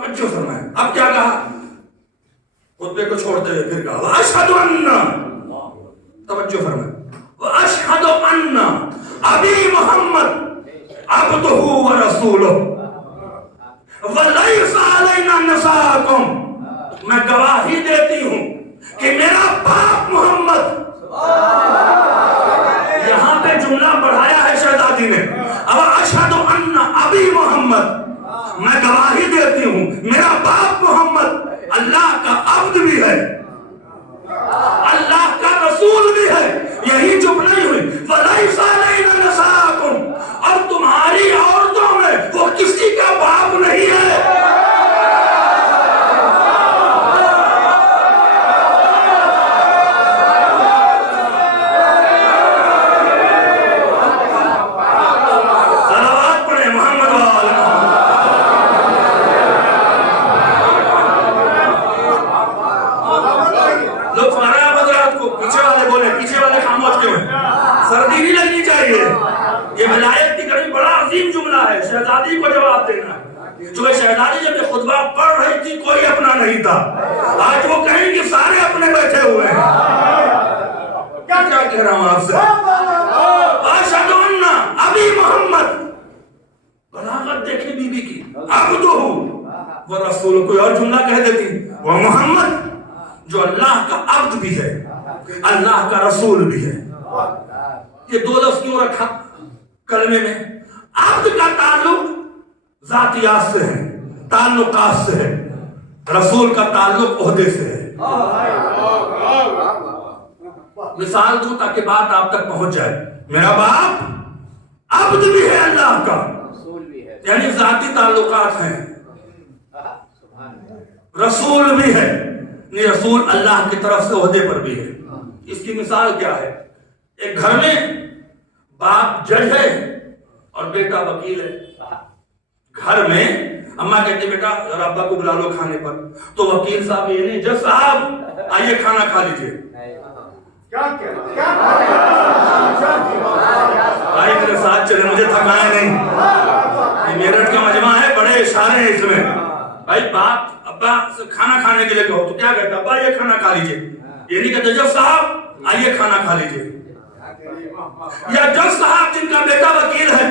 توجہ فرمائیں. اب کیا کہا؟ خطبے کو چھوڑتے ہوئے پھر کہا وَأَشْهَدُ أَنَّ، توجہ فرمائیں، وَأَشْهَدُ أَنَّ أَبِي مُحَمَّد عَبْدُهُ وَرَسُولُهُ وَلَيْسَ عَلَيْنَا نَسَاءَكُمْ، میں گواہی دیتی ہوں کہ میرا باپ محمد، یہاں پہ جملہ بڑھایا ہے شہزادی نے، وَأَشْهَدُ أَنَّ أَبِي مُحَمَّد، میں گواہی دیتی ہوں میرا باپ محمد اللہ کا عبد بھی ہے، اللہ کا رسول بھی ہے. یہی چپ نہیں ہوئی، وَلَيْسَ عَلَيْنَا نَسَاءَكُمْ، اور تمہاری عورتوں میں وہ کسی کا باپ نہیں ہے. سردی نہیں لگنی چاہیے. یہ ولایت کی طرف بڑا عظیم جملہ ہے، شہزادی کو جواب دینا. چونکہ شہزادی جب یہ خطبہ پڑھ رہی تھی کوئی اپنا نہیں تھا، آج وہ کہیں کہ سارے اپنے بیٹھے ہوئے ہیں. کیا کہہ رہا ہوں آپ سے؟ وَأَشْهَدُ أَنَّ أَبِي مُحَمَّد، بلاغت دیکھیں بی بی کی، عَبْدُهُ وَرَسُولُهُ. کوئی اور جملہ کہہ دیتی وَمُحَمَّد، جو اللہ کا عبد بھی ہے، اللہ کا رسول بھی ہے. یہ دو لفظ کیوں رکھا کلمے میں؟ عبد کا تعلق ذاتیات سے ہے، تعلقات سے ہے، رسول کا تعلق عہدے سے ہے. مثال دوں تاکہ بات آپ تک پہنچ جائے. میرا باپ عبد بھی ہے اللہ کا، یعنی ذاتی تعلقات ہیں، رسول بھی ہے، یہ رسول اللہ کی طرف سے عہدے پر بھی ہے. اس کی مثال کیا ہے؟ ایک گھر میں باپ جج ہے اور بیٹا وکیل ہے. گھر میں اماں کہتی بیٹا ذرا ابا کو بلا لو کھانے پر، تو وکیل صاحب یہ نہیں، جج صاحب آئیے کھانا کھا لیجیے. بھائی میرے ساتھ چلے، مجھے تھکائے نہیں، یہ میرٹھ کا مجمع ہے، بڑے اشارے ہیں اس میں. بھائی باپ ابا سے کھانا کھانے کے لیے کہو تو کیا کہتا؟ ابا یہ کھانا کھا لیجیے. یہ نہیں کہتے جج صاحب آئیے کھانا کھا لیجیے. یا جج صاحب جن کا بیٹا وکیل ہے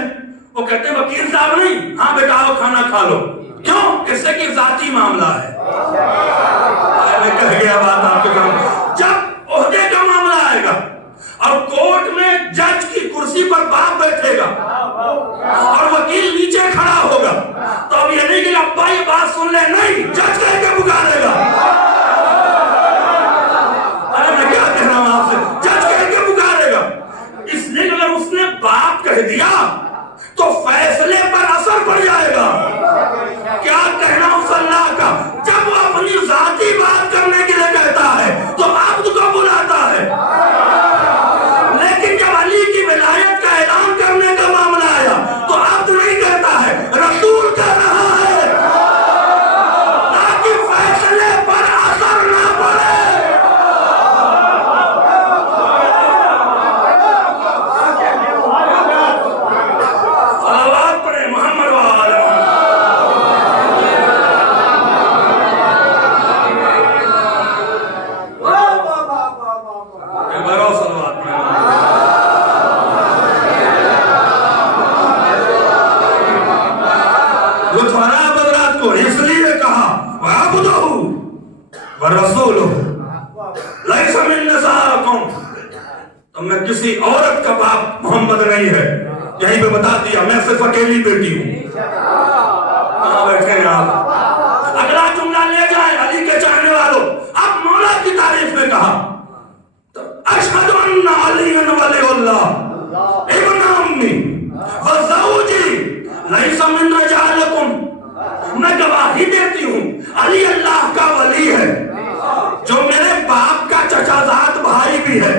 وہ کہتے ہیں وکیل صاحب نہیں، ہاں بیٹا آؤ کھانا کھا لو. کیوں؟ اس سے کہ ذاتی معاملہ ہے. میں کہہ گیا بات آپ کے کام. جب عہدے کا معاملہ آئے گا اور کورٹ میں جج کی کرسی پر باپ بیٹھے گا اور وکیل نیچے کھڑا ہوگا، تو اب یہ نہیں کہ ابا یہ بات سن لے، نہیں، جج کہہ کے پکارے گا. ارے میں کیا کہہ رہا ہوں آپ سے؟ جج کہہ کے پکارے گا. اس لیے اگر اس نے باپ کہہ دیا تو فیصلے پر اثر پڑ جائے گا. کیا کہنا اس اللہ کا؟ جب وہ اپنی ذاتی بات کرنے کے لیے کہتا ہے تو عبد کو بلاتا ہے، لیکن جب علی کی ولایت کا اعلان کرنے کا معاملہ آیا تو عبد نہیں کہتا ہے، رسول کہہ رہا ہے، تاکہ فیصلے پر اثر نہ پڑے. میں کسی عورت کا باپ محمد نہیں ہے، یہیں پہ بتا دیا، میں صرف اکیلی بیٹی ہوں. کہاں بیٹھے ہیں آپ؟ اگلا جملہ لے جائیں علی کے چاہنے والوں. اب مولا کی تعریف میں کہا اشہد ان علی ولی اللہ ابن امی وزوجی لیس من رجالکم، میں گواہی دیتی ہوں علی اللہ کا ولی ہے، جو میرے باپ کا چچا زاد بھائی بھی ہے،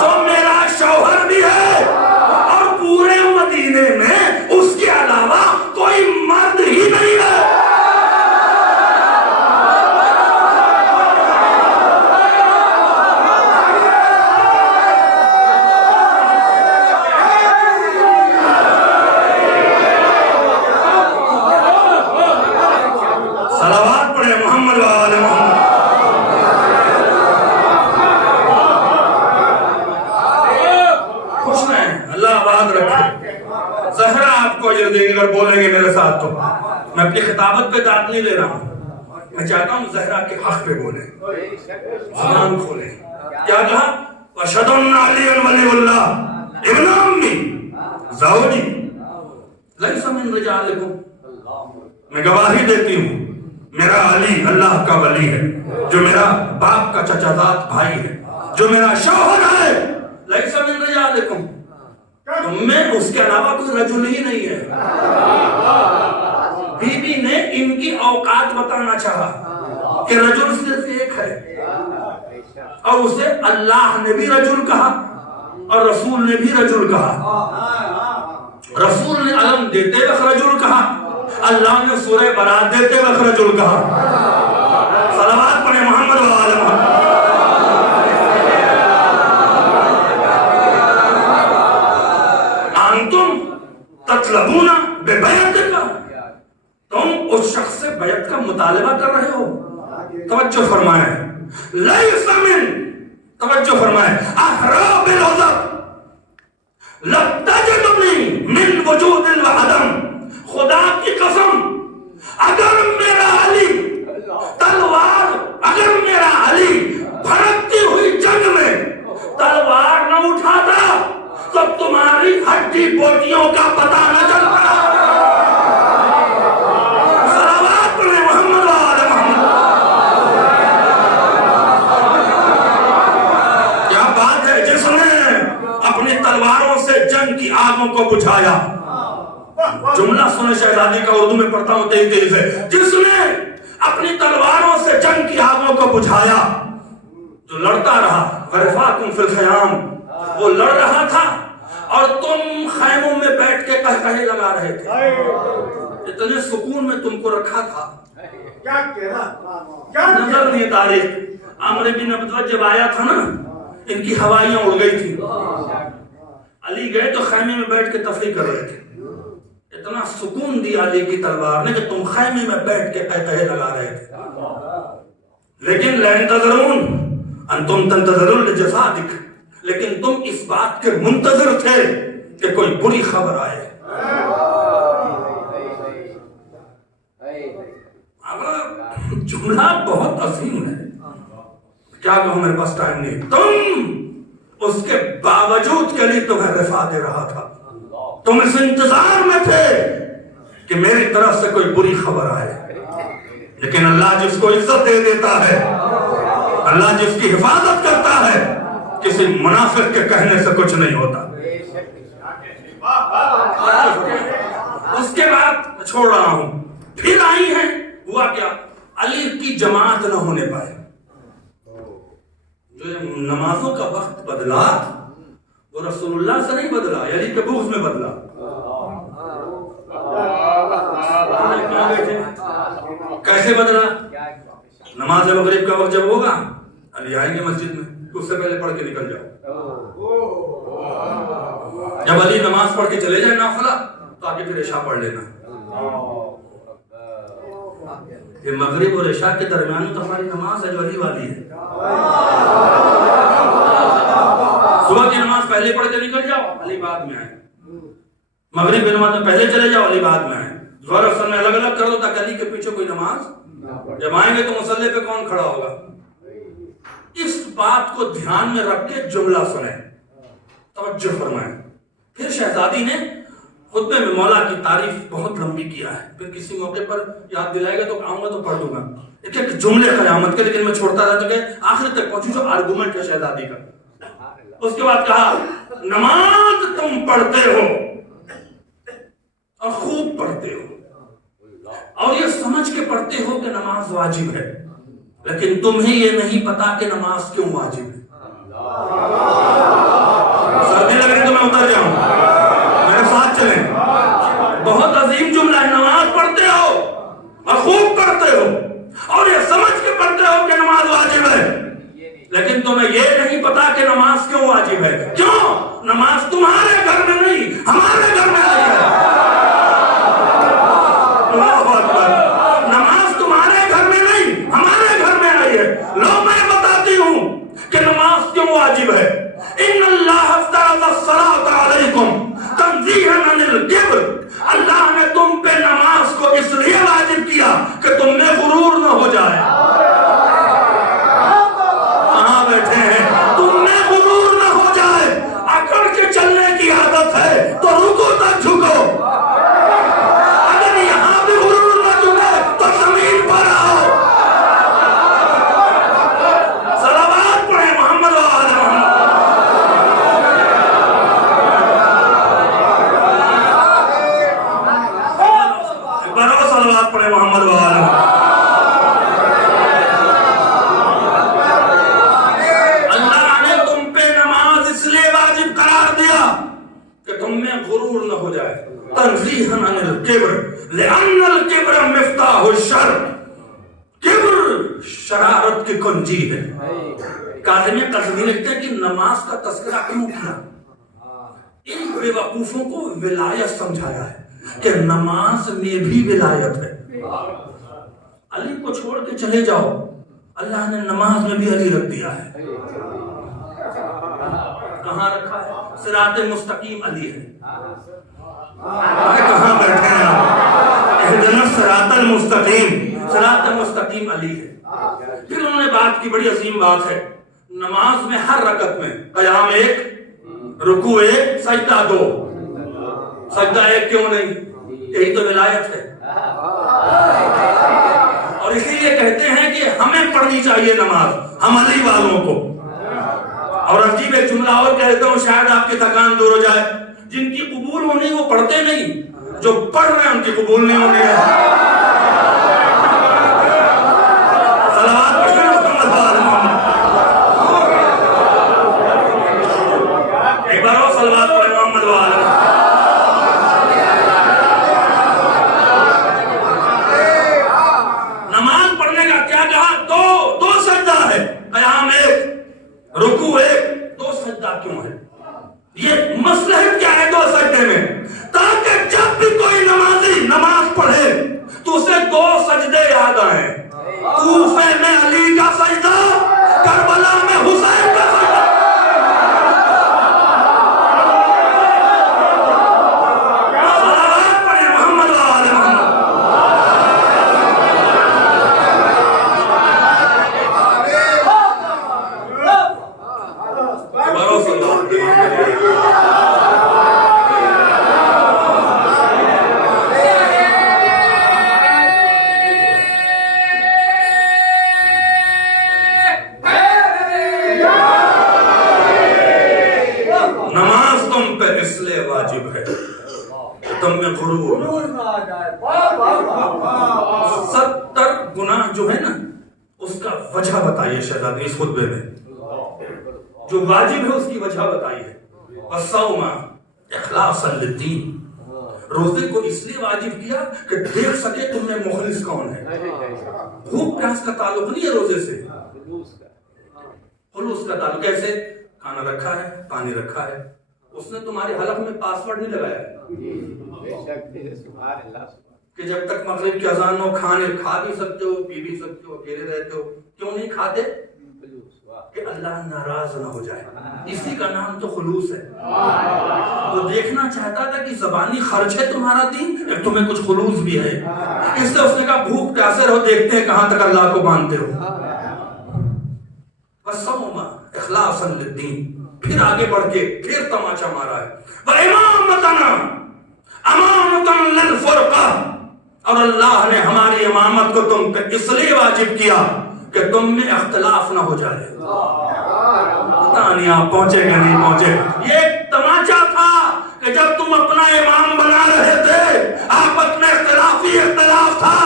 جو میرا شوہر بھی ہے، اور پورے مدینے میں اس کے علاوہ کوئی مرد ہی نہیں ہے. صلوات پڑھے محمد و آل محمد. خوش رہیں, اللہ آباد رکھے. زہرا آپ کو اجر دیں گے اگر بولیں گے میرے ساتھ تو. میں اپنی خطابت پہ داد نہیں لے رہا ہوں, میں چاہتا ہوں زہرا کے حق پہ بولیں, زبان کھولیں. کیا کہا؟ وَأَشْهَدُ أَنَّ عَلِيًّا وَلِيُّ اللَّهِ ابن عمي زوجی لَيْسَ مِن رِجَالِكُمْ. میں گواہی دیتی ہوں میرا علی اللہ کا ولی ہے, جو میرا باپ کا چچا زاد بھائی ہے, جو میرا شوہر ہے. لَيْسَ مِن رِجَالِكُمْ, تم میں اس کے علاوہ کوئی رجل ہی نہیں ہے. بی بی نے ان کی اوقات بتانا چاہا کہ رجل صرف ایک ہے, اور اسے اللہ نے بھی رجل کہا اور رسول نے بھی رجل کہا. رسول نے علم دیتے وقت رجل کہا, اللہ نے سورہ برات دیتے وقت رجل کہا. صلوات پڑھے محمد و آل محمد. انتم تطلبون ببیعتک, تم اس شخص سے بیعت کا مطالبہ کر رہے ہو. توجہ فرمائیں, لیس من, توجہ فرمائیں, احراب العذر لَتَجِدُنِي من وجود وعدم. خدا کی قسم, اگر میرا علی تلوار, اگر میرا علی بھڑکتی ہوئی جنگ میں تلوار نہ اٹھاتا تو تمہاری ہڈی بوٹیوں کا پتہ نہ چلتا. صلوات پڑھیں محمد و آل محمد. کیا بات ہے, جس نے اپنی تلواروں سے جنگ کی آگوں کو بجھایا. جملہ سنیں شہزادی کا, اردو میں پڑھتا ہوں تیز تیز سے. جس نے اپنی تلواروں سے جنگ کی آگوں کو بجھایا, جو لڑتا رہا. وَرِفَاقُمْ فِي الْخَيَامِ, وہ لڑ رہا تھا اور تم خیموں میں بیٹھ کے قہقہے لگا رہے تھے. اتنے سکون میں تم کو رکھا تھا, نظر نہیں تاریخ. عمرو بن ابدہ جب آیا تھا نا, ان کی ہوائیاں اڑ گئی تھی. علی گئے تو خیمے میں بیٹھ کے تفریح کر رہے تھے. اتنا سکون دیا علی کی تلوار نے کہ تم خیمے میں بیٹھ کے قہقہے لگا رہے تھے. لیکن لَن تَنْتَظِرُونَ أَنْتُمْ تَنْتَظِرُونَ لِجَزَائِكَ, لیکن تم اس بات کے منتظر تھے کہ کوئی بری خبر آئے. اب جملہ بہت عظیم ہے, کیا کہوں, میرے پاس ٹائم نہیں. تم اس کے باوجود کے لیے تمہیں رفع دے رہا تھا, تم اس انتظار میں تھے کہ میری طرف سے کوئی بری خبر آئے. لیکن اللہ جس کو عزت دے دیتا ہے, اللہ جس کی حفاظت کرتا ہے, کسی منافق کے کہنے سے کچھ نہیں ہوتا. اس کے بعد چھوڑ رہا ہوں, پھر آئی ہیں. ہوا کیا, علی کی جماعت نہ ہونے پائے. جو نمازوں کا وقت بدلا وہ رسول اللہ سے نہیں بدلا, علی کے بغض میں بدلا. کیسے بدلا؟ نماز مغرب کا وقت جب ہوگا, علی آئیں گے مسجد میں, اس سے پہلے پڑھ کے نکل جاؤ. جب علی نماز پڑھ کے چلے جائیں نافلہ, تو آگے پھر عشاء پڑھ لینا. یہ مغرب اور عشاء کے درمیان تو ہماری نماز ہے جو علی والی ہے. صبح کی نماز پہلے پڑھ کے نکل جاؤ, علی بعد میں آئے. مغرب کی نماز میں پہلے چلے جاؤ, علی بعد میں آئے. ظہر اثر میں الگ الگ کر دو تاکہ علی کے پیچھے کوئی نماز, جب آئیں گے تو مصلی پہ کون کھڑا ہوگا. اس بات کو دھیان میں رکھ کے جملہ سنیں, توجہ فرمائیں. پھر شہزادی نے خطبے میں مولا کی تعریف بہت لمبی کیا ہے. پھر کسی موقع پر یاد دلائے گا تو آؤں گا تو پڑھ دوں گا. ایک ایک جملے قیامت کے, لیکن میں چھوڑتا رہتا کہ آخر تک پہنچوں جو آرگومنٹ ہے شہزادی کا. اس کے بعد کہا, نماز تم پڑھتے ہو اور خوب پڑھتے ہو, اور یہ سمجھ کے پڑھتے ہو کہ نماز واجب ہے, لیکن تمہیں یہ نہیں پتا کہ نماز کیوں واجب ہے. سردی لگ رہی تو میں اتر جاؤں, میرے ساتھ چلیں. بہت عظیم جملہ ہے, نماز پڑھتے ہو اور خوب پڑھتے ہو, اور یہ سمجھ کے پڑھتے ہو کہ نماز واجب ہے, لیکن تمہیں یہ نہیں پتا کہ نماز کیوں واجب ہے. کیوں؟ نماز تمہارے گھر میں نہیں, ہمارے گھر میں آئی ہے. نماز تمہارے کہ تم میں غرور نہ ہو جائے. کہاں بیٹھے ہیں؟ تم میں غرور نہ ہو جائے. اکڑ کے چلنے کی عادت ہے تو رکو تک جھکو. اگر یہاں بھی غرور نہ جھکے تو زمین پر آؤ. صلوات پڑھیں محمد و آل محمد. صلوات پڑھیں محمد و آل محمد. اللہ نے تم پہ نماز اس لیے واجب قرار دیا کہ تم میں غرور نہ ہو جائے. تنزیہاً عن الکبر لأن الکبر مفتاح الشر. کبر شرارت کی کنجی ہے. کاظم قزوینی لکھتے ہیں کہ نماز کا تذکرہ کیوں کیا؟ ان بے وقوفوں کو ولایت سمجھایا ہے کہ نماز میں بھی ولایت ہے. علی کو چھوڑ کے چلے جاؤ، اللہ نے نماز میں بھی علی رکھ دیا ہے. کہاں رکھا ہے؟ صراط مستقیم علی ہے. کہاں بیٹھے ہیں آپ؟ اہدنا الصراط المستقیم. صراط مستقیم علی ہے. پھر انہوں نے بات کی، بڑی عظیم بات ہے. نماز میں ہر رکعت میں قیام 1، رکوع 1، سجدہ 2. سجدہ 1 کیوں نہیں؟ یہی تو ولایت ہے. اور اسی لیے کہتے ہیں کہ ہمیں پڑھنی چاہیے نماز، ہم علی والوں کو. اور عجیب ایک جملہ اور کہتا ہوں، شاید آپ کی تھکان دور ہو جائے. جن کی قبول ہونی وہ پڑھتے نہیں، جو پڑھ رہے ہیں ان کی قبول نہیں ہونی ہے. صلوات پڑھیں محمد و آل محمد. ایک بار اور صلوات پڑھیں محمد و آل محمد. نماز پڑھنے کا کیا کہا؟ دو سجدہ ہے. قیام 1، رکوع 1. 2 سجدہ کیوں ہے؟ یہ مصلحت کیا ہے 2 سجدے میں؟ تاکہ جب بھی کوئی نمازی نماز پڑھے تو اسے 2 سجدے یاد آئیں. کوفے میں علی کا سجدہ، کربلا میں حسین کا سجدہ. صلوات پڑھیں محمد و آل محمد. نماز تم پہ اس لیے واجب ہے کہ تم میں غرور نہ آ جائے. 70 گناہ جو ہے نا اس کا وجہ بتائیے شہزادی اس خطبے میں. جو واجب ہے اس کی وجہ بتائیے. والصوم اخلاصا للدین. روزے کو اس لیے واجب کیا کہ دیکھ سکے تم میں مخلص کون ہے. بھوک پیاس کا تعلق نہیں ہے روزے سے، خلوص کا تعلق. کیسے؟ کھانا رکھا ہے، پانی رکھا ہے، اس نے تمہارے حلق میں پاسورڈ نہیں لگایا کہ جب تک مغرب کی اذان ہو کھانے کھا بھی سکتے ہو، پی بھی سکتے ہو، اکیلے رہتے ہو. کیوں نہیں کھاتے؟ کہ اللہ ناراض نہ ہو جائے. اسی کا نام تو خلوص ہے. وہ دیکھنا چاہتا تھا کہ زبانی خرچ ہے تمہارا دین، تمہیں کچھ خلوص بھی ہے. اس لیے اس نے کہا بھوک پیاسے رہو، دیکھتے ہیں کہاں تک اللہ کو مانتے ہو. والصوم اخلاصا للدین. پھر آگے بڑھ کے پھر تماچا مارا ہے. وَإِمَامَتَنَا أَمَانَةً لِلْفُرْقَةِ. اور اللہ نے ہماری امامت کو تم پہ اس لیے واجب کیا کہ تم میں اختلاف نہ ہو جائے. پتہ نہیں آپ پہنچے کہ نہیں پہنچے. یہ ایک تماچا تھا کہ جب تم اپنا امام بنا رہے تھے آپس میں اختلاف تھا،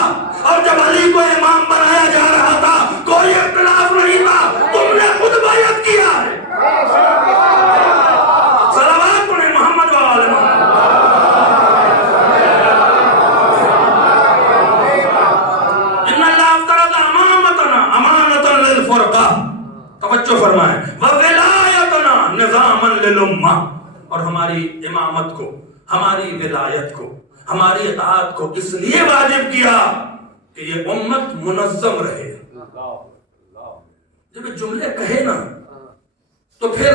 اور جب علی کو امام بنایا جا رہا تھا کوئی اختلاف نہیں تھا. تم نے خود بیعت کیا ہے. صلوات پڑھیں محمد و آل محمد. ان اللہ افترض امامتنا امانۃ للفرقہ. توجہ فرمائیں. وولایتنا نظاما للامہ. اور ہماری امامت کو، ہماری ولایت کو، ہماری اطاعت کو اس لیے واجب کیا کہ یہ امت منظم رہے. جب جملے کہے نا تو پھر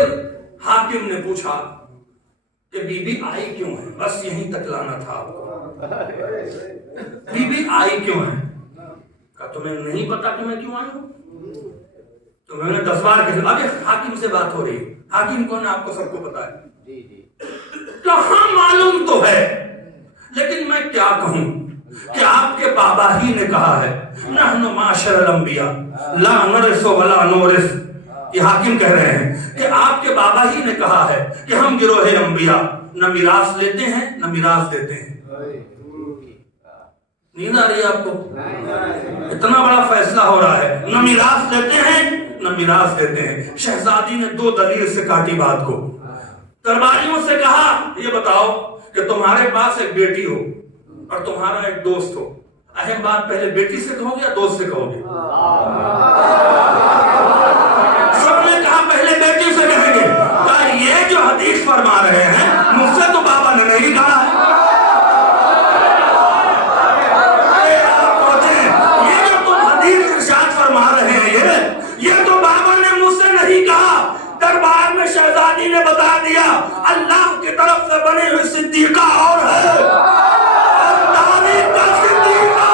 حاکم نے پوچھا کہ بی بی آئی کیوں ہے. بس یہیں تک لانا تھا آپ کو. بی بی آئی کیوں ہے؟ کہا تمہیں نہیں پتا کہ میں کیوں آئی ہوں؟ تو میں نے 10 بار کہا ابھی حاکم سے بات ہو رہی ہے، حاکم کون ہے آپ کو سب کو پتا ہے، کہاں معلوم تو ہے، لیکن میں کیا کہوں کہ آپ کے بابا ہی نے کہا ہے نحن معاشر الانبیاء لا نرث ولا نورث، یہ حاکم کہہ رہے ہیں کہ آپ کے بابا ہی نے کہا ہے کہ ہم گروہ انبیاء نہ میراث لیتے ہیں نہ میراث دیتے ہیں۔ نیند آ رہی ہے آپ کو؟ اتنا بڑا فیصلہ ہو رہا ہے، نہ میراث لیتے ہیں نہ میراث دیتے ہیں۔ شہزادی نے 2 دلیل سے کاٹی بات کو، درباریوں سے کہا یہ بتاؤ کہ تمہارے پاس ایک بیٹی ہو اور تمہارا ایک دوست ہو، اہم بات پہلے بیٹی سے کہو گے یا دوست سے کہو گے؟ سب نے کہا پہلے بیٹی سے کہیں گے، کہا یہ جو حدیث فرما رہے ہیں مجھ سے تو بابا نے نہیں کہا ہے، آپ پہنچے یہ جو تم حدیث ارشاد فرما رہے ہیں یہ تو بابا نے مجھ سے نہیں کہا۔ دربار میں شہزادی نے بتا دیا اللہ کی طرف سے بنی ہوئی صدیقہ اور ہے، اور تاریخ کا صدیقہ۔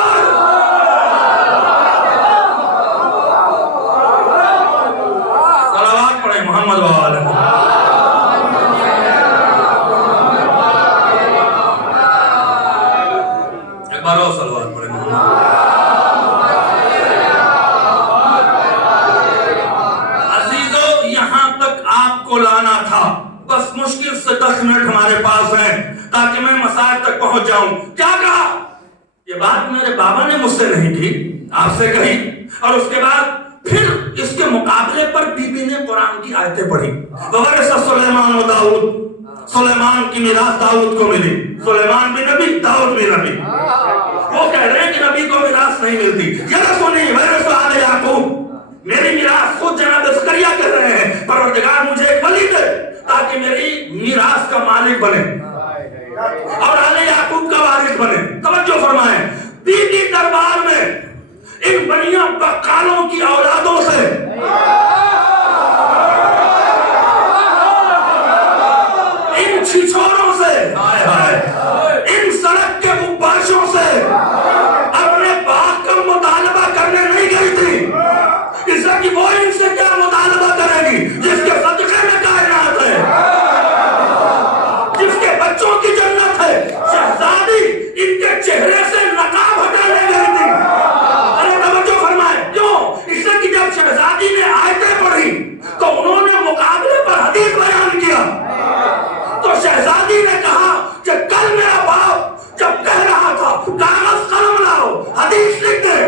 صلوات پڑھیں محمد وآلہ محمد۔ ایک بار اور صلوات پڑھیں محمد۔ لانا تھا، بس مشکل سے 10 منٹ ہمارے پاس ہیں تاکہ میں مسائل تک پہنچ جاؤں۔ کیا کہا؟ یہ بات میرے بابا نے مجھ سے نہیں کی، آپ سے کہی، اور اس کے بعد پھر اس کے مقابلے پر بی بی نے قرآن کی آیتیں پڑھی۔ وَوَرِثَ سُلَيْمَانُ وَدَاؤُد، سلیمان کی میراث داؤد کو ملی، سلیمان بھی نبی، داؤد بھی نبی۔ وہ کہہ رہے ہیں کہ نبی کو میراث نہیں ملتی، یہ سنی وَرِثَ آلَ یعقوب، میری میراث خود جناب زکریا کہہ رہے ہیں پروردگار مجھے ایک ولی دے تاکہ میری میراث کا مالک بنے اور آل یعقوب کا وارث بنے۔ توجہ فرمائیں، بی بی دربار میں ان بنیاں بقالوں کی اولادوں سے ان چھچوروں سے ان سڑک کے مباشوں سے اپنے باپ کا مطالبہ کرنے نہیں گئی تھی، اس کہ وہ ان سے کیا مطالبہ کرے گی جس کے صدقے میں کائنات ہے، جس کے بچوں کی جنت ہے۔ شہزادی ان کے چہرے سے نقاب ہٹانے گئی تھی۔ ارے توجہ فرمائے، کیوں؟ اس سے کہ جب شہزادی نے آیتیں پڑھی تو انہوں نے مقابلے پر حدیث بیان کیا، تو شہزادی نے کہا کہ کل میرا باپ جب کہہ رہا تھا کاغذ قلم لاؤ حدیث لکھ دے،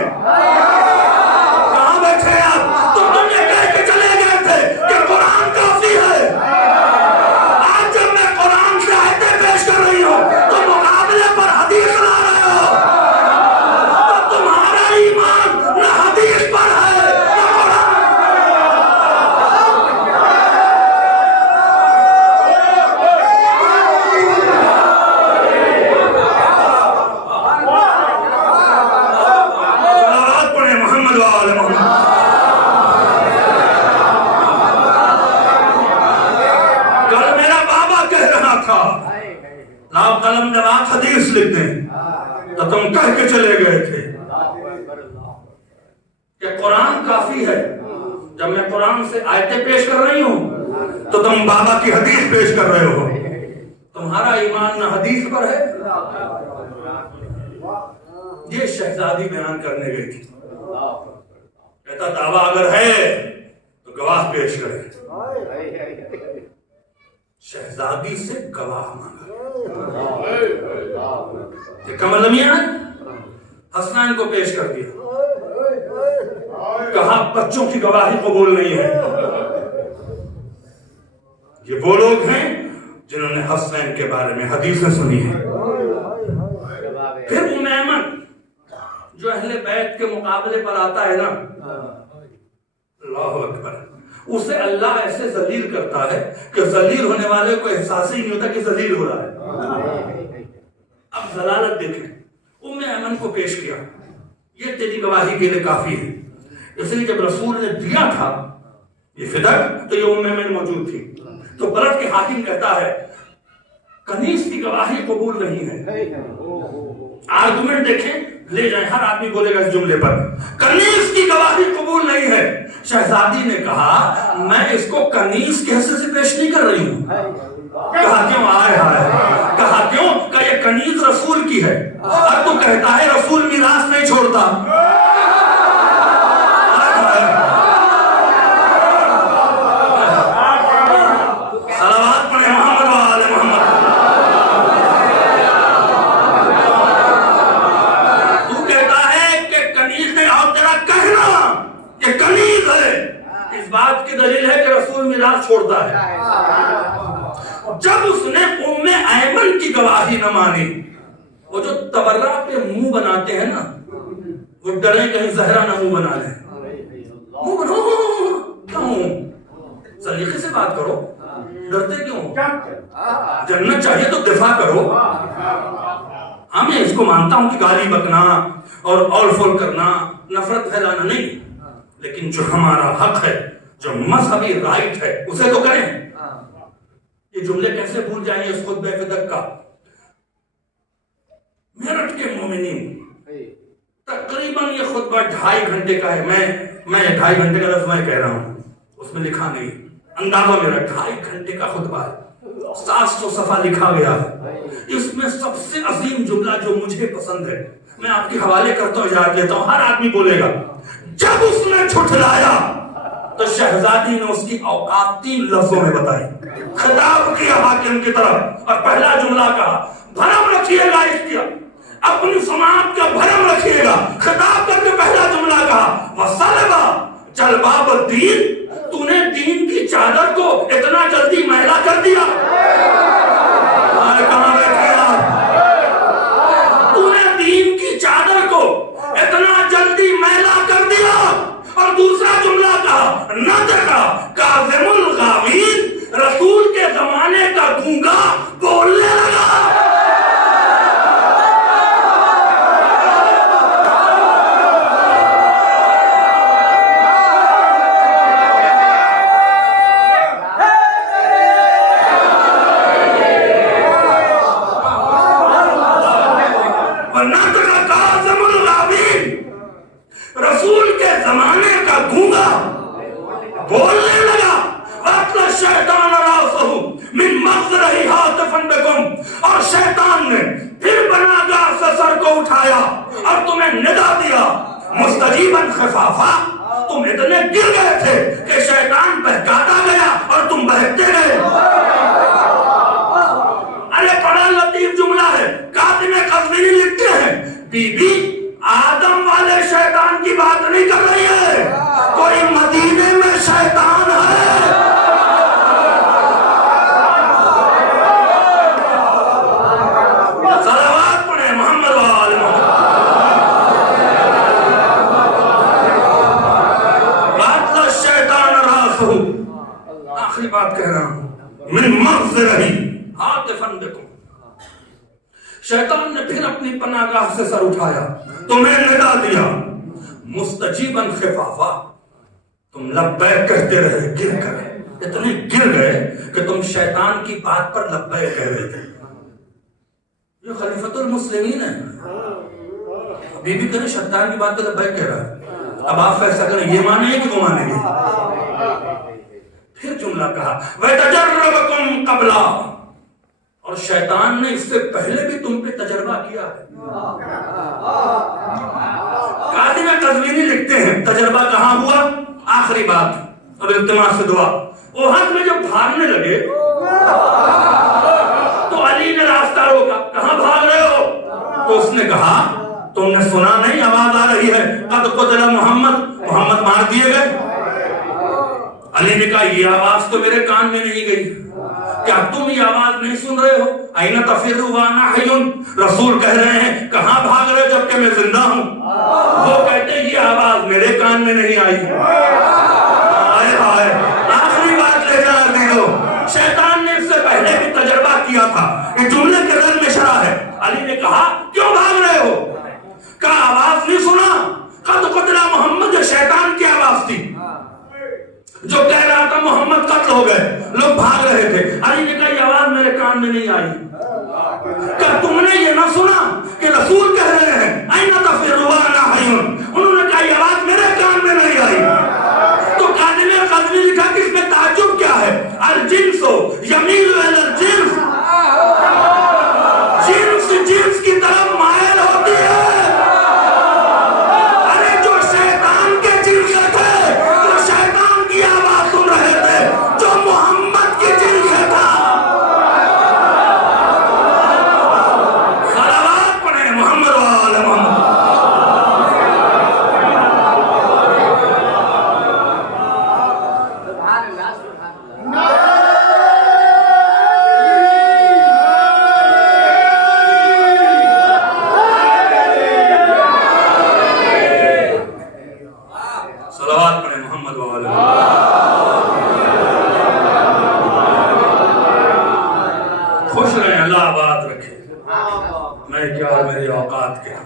قلم جب آپ حدیث لکھ دیں تو تم کہہ کے چلے گئے تھے کہ قرآن کافی ہے، جب میں قرآن سے آیتیں پیش کر رہی ہوں تو تم بابا کی حدیث پیش کر رہے ہو۔ تمہارا ایمان نہ حدیث پر ہے۔ یہ شہزادی بیان کرنے گئی تھی، کہتا دعویٰ اگر ہے تو گواہ پیش کرے۔ شہزادی سے گواہ مانگا، یہ کمر لمیاں ہے، حسنین کو پیش کر دیا، کہا بچوں کی گواہی قبول نہیں ہے۔ یہ وہ لوگ ہیں جنہوں نے حسنین کے بارے میں حدیثیں سنی ہیں۔ پھر ایمن جو اہل بیت کے مقابلے پر آتا ہے نا، اللہ اکبر، اسے اللہ ایسے ذلیل کرتا ہے کہ ذلیل ہونے والے کو احساس ہی نہیں ہوتا کہ ذلیل ہو رہا ہے۔ اب ذلالت دیکھیں، ایمن کو پیش کیا، یہ تیری گواہی کے لیے کافی ہے۔ اس لیے جب رسول نے دیا تھا یہ فدق تو یہ ایمن موجود تھی، تو بلد کے حاکم کہتا ہے کنیز کی گواہی قبول نہیں ہے۔ آرگومنٹ دیکھیں، لے جائیں. ہر آدمی بولے گا اس جملے پر, کنیز کی گواہی قبول نہیں ہے. شہزادی نے کہا میں اس کو کنیز کی حیثیت سے پیش نہیں کر رہی ہوں. کہا کیوں؟ آئے ہائے. کہا کیوں؟ کہ یہ کنیز رسول کی ہے, اور تو کہتا ہے رسول میراث نہیں چھوڑتا. صلوات پڑھیں محمد و آل محمد. تو کہتا ہے کہ کنیز نہیں, اور تیرا کہنا کہ کنیز ہے اس بات کی دلیل ہے کہ رسول میراث چھوڑتا ہے. جب اس نے ام ایمن کی گواہی نہ مانی, وہ جو تبرہ پہ منہ بناتے ہیں نا, وہ ڈرے کہیں زہرا نہ منہ بنا لیں. منہ بنو کیوں؟ سلیقے سے بات کرو, ڈرتے کیوں؟ جنت چاہیے تو دفاع کرو. ہاں میں اس کو مانتا ہوں کہ گالی بکنا اور اول فول کرنا, نفرت پھیلانا نہیں, لیکن جو ہمارا حق ہے, جو مذہبی رائٹ ہے, اسے تو کریں. یہ جملے کیسے بھول جائیں اس خطبہ فدق کا؟ میرٹھ کے مومنین, تقریباً یہ خطبہ 2.5 گھنٹے کا ہے. میں 2.5 گھنٹے کا لفظ میں کہہ رہا ہوں, اس میں لکھا نہیں, اندازہ میرا 2.5 گھنٹے کا خطبہ ہے. 700 صفحہ لکھا گیا ہے. اس میں سب سے عظیم جملہ جو مجھے پسند ہے, میں آپ کے حوالے کرتا ہوں, اجازت لیتا ہوں, ہر آدمی بولے گا. جب اس نے جھٹلایا تو شہزادی نے اس کی اوقات 3 لفظوں میں بتائی. خطاب کیا حاکم کی طرف, اور پہلا جملہ کہا بھرم رکھیے گا اس کی, اپنی سماعت کا بھرم رکھیے گا. خطاب کر کے پہلا جملہ کہا وَصَلَبَ جلباب الدین, تو نے دین کی چادر کو اتنا جلدی میلا کر دیا. کہاں بیٹھے آپ؟ تو نے دین کی چادر کو اتنا جلدی میلا کر دیا. اور دوسرا جملہ کہا نطقا کاظم الغاوین, رسول کے زمانے کا گونگا بولنے لگا. نطقا کاظم الغاوین, رسول کے زمانے کا گونگا بولنے لگا. وَأَطْلَ الشَّيْطَانَ رَأْسَهُ مِنْ مَخْزَرِهِ هَاتِفًا بِكُمْ, اور شیطان نے پھر بناگاہ سے سر کو اٹھایا اور تمہیں ندا دیا. مستجیباً خفافا, تم اتنے گر گئے تھے کہ شیطان بہکاتا گیا اور تم بہکتے گئے. ارے بڑا لطیف جملہ ہے. کاتب قزوینی لکھتے ہیں بی بی آدم والے شیطان کی بات نہیں کر رہی ہے, کوئی مدینے میں شیطان ہے. صلوات پڑھیں محمد و آل محمد. وَأَطْلَ الشَّيْطَانَ رَأْسَهُ, آخری بات کہہ رہا ہوں, مِنْ مَغْزِرِهِ هَاتِفًا بِكُمْ. شیطان نے پھر اپنی پناہگاہ سے سر اٹھایا, تمہیں ندا دیا. مستجیباً خفافا, تم لبیک کہتے رہے گر کر, اتنے گر گئے کہ تم شیطان کی بات پر لبیک کہہ رہے تھے. یہ خلیفۃ المسلمین ہے. بی بی کہنے شیطان کی بات پر لبیک کہہ رہا ہے, اب آپ فیصلہ کریں یہ مانیں گے کہ وہ مانیں گے. پھر جملہ کہا وَيَتَجَرَّبَكُمْ قَبْلَا, اور شیطان نے اس سے پہلے بھی تم پہ تجربہ کیا ہے. کاتب قزوینی لکھتے ہیں تجربہ کہاں ہوا؟ آخری بات اور التماس سے دعا. احد میں جب بھاگنے لگے تو علی نے راستہ روکا, کہاں بھاگ رہے ہو؟ تو اس نے کہا تم نے سنا نہیں آواز آ رہی ہے قد قتل محمد, محمد مار دیے گئے. علی نے کہا یہ آواز تو میرے کان میں نہیں گئی, کیا تم یہ آواز نہیں سن رہے ہو؟ اینا تفروا وانا حی, رسول کہہ رہے ہیں کہاں بھاگ رہے جبکہ میں زندہ ہوں. وہ کہتے ہیں یہ آواز میرے کان میں نہیں آئی. آئے آئے, آخری بات لے جا دیو. شیطان نے اس سے پہلے بھی تجربہ کیا تھا, یہ جملے کے رنگ میں شرح ہے. علی نے کہا کیوں بھاگ رہے ہو؟ کہا آواز نہیں سنا, قد قتل محمد, جو شیطان کی آواز تھی جو کہہ رہا تھا محمد قتل ہو گئے, لوگ بھاگ رہے تھے. علی نے کہا یہ آواز میرے کان میں نہیں آئی. کیا تم نے یہ نہ سنا کہ رسول کہہ رہے ہیں اینا تفروا محمد و علی خوش رہیں، اللہ آباد رکھے، میں کیا اور میری اوقات کیا،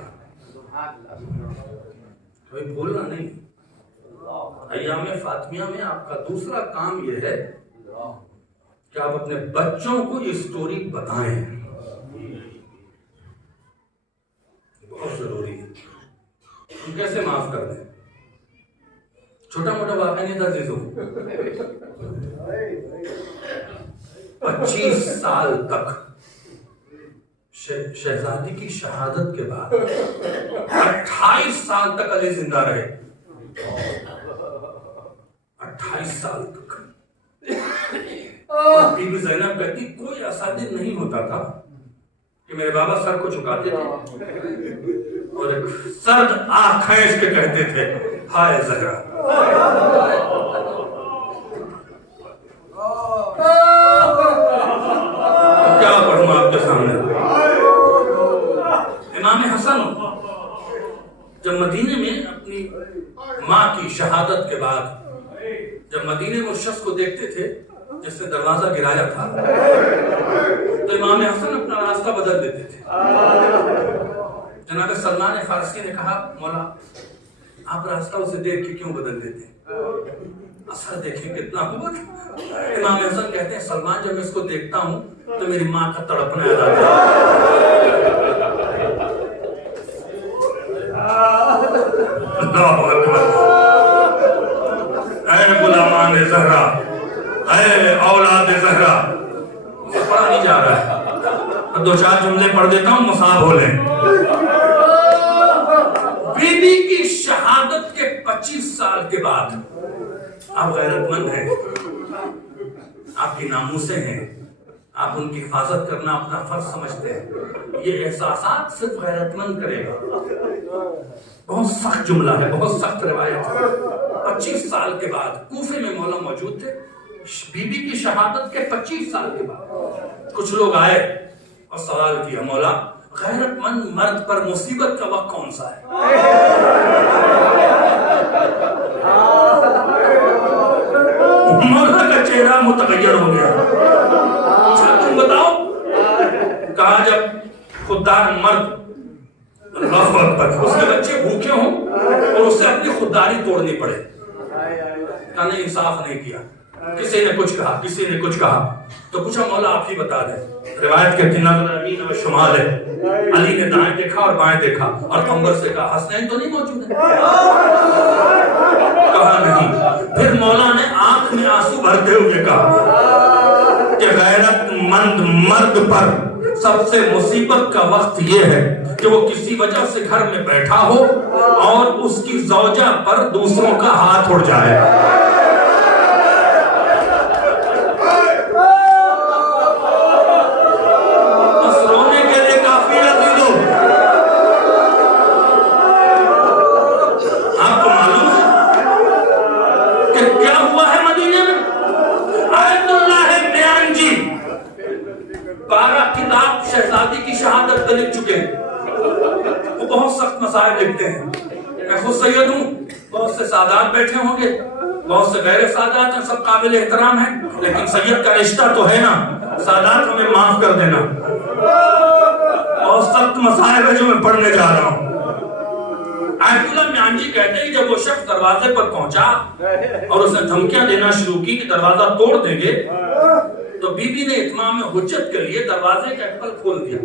کوئی بھولنا نہیں۔ ایام فاطمیہ میں آپ کا دوسرا کام یہ ہے کہ آپ اپنے بچوں کو یہ سٹوری بتائیں، بہت ضروری ہے۔ ہم کیسے معاف کر دیں؟ چھوٹا موٹا واقعہ نہیں تھا عزیزوں، 25 سال تک شہزادی کی شہادت کے بعد 28 سال تک علی زندہ رہے، 28 سال تک۔ بی بی زینب کہتی کوئی ایسا دن نہیں ہوتا تھا کہ میرے بابا سر کو جھکاتے تھے اور ایک سرد آنکھ کھینچ کے کہتے تھے ہائے زہرا۔ کیا پڑھوں آپ کے سامنے؟ امام حسن جب مدینے میں اپنی ماں کی شہادت کے بعد جب مدینے میں اس شخص کو دیکھتے تھے جس نے دروازہ گرایا تھا تو امام حسن اپنا راستہ بدل دیتے تھے۔ جناب سلمان فارسی نے کہا مولا آپ راستہ اسے دیکھ کے کیوں بدل دیتے ہیں؟ اثر دیکھیں کتنا ہوا تھا۔ امام حسن کہتے ہیں سلمان جب اس کو دیکھتا ہوں تو میری ماں کا تڑپنا یاد آتا ہے۔ اللہ اکبر۔ اے غلامان زہرا، اے اولاد زہرا، پڑھا نہیں جا رہا ہے، دو چار جملے پڑھ دیتا ہوں مصاب ہو لیں۔ بی بی کی شہادت کے 25 سال کے بعد آپ غیرت مند ہیں، آپ کی ناموسیں ہیں، آپ ان کی حفاظت کرنا اپنا فرض سمجھتے ہیں۔ یہ احساسات صرف غیرت مند کرے گا۔ بہت سخت جملہ ہے، بہت سخت روایت ہے۔ 25 سال کے بعد کوفے میں مولا موجود تھے، بی بی کی شہادت کے 25 سال کے بعد کچھ لوگ آئے اور سوال کیا مولا غیرت مند مرد پر مصیبت کا وقت کون سا ہے؟ مولا کا چہرہ متغیر ہو گیا۔ اچھا تم بتاؤ، کہا جب خوددار مرد اللہ اکبر اس کے بچے بھوکے ہوں اور اس سے اپنی خودداری توڑنی پڑے، کہا نہیں انصاف نہیں کیا، کسی نے کچھ کہا کسی نے کچھ کہا، تو پوچھا مولا آپ ہی بتا دیں۔ روایت کے نظر امین اور شمال ہے، علی نے دائیں دیکھا اور بائیں دیکھا اور قمبر سے کہا حسنین تو نہیں موجود ہے؟ کہا نہیں۔ پھر مولا نے آنکھ میں آنسو بھرتے ہوئے کہا کہ غیرت مند مرد پر سب سے مصیبت کا وقت یہ ہے کہ وہ کسی وجہ سے گھر میں بیٹھا ہو اور اس کی زوجہ پر دوسروں کا ہاتھ اڑ جائے۔ لکھ چکے ہیں، وہ بہت سخت مسائل لکھتے ہیں۔ میں خود سید ہوں، بہت سے سادات بیٹھے ہوں گے، بہت سے غیر سادات ہیں، سب قابل احترام ہیں، لیکن سید کا رشتہ تو ہے نا، سادات ہمیں معاف کر دینا۔ بہت سخت مسائل ہے جو میں پڑھنے جا رہا ہوں۔ آیت اللہ میانجی کہتے ہیں جب وہ شخص دروازے پر پہنچا اور اس نے دھمکیاں دینا شروع کی کہ دروازہ توڑ دیں گے، تو بی بی نے اتمام حجت کے لیے دروازے کا ایپل کھول دیا۔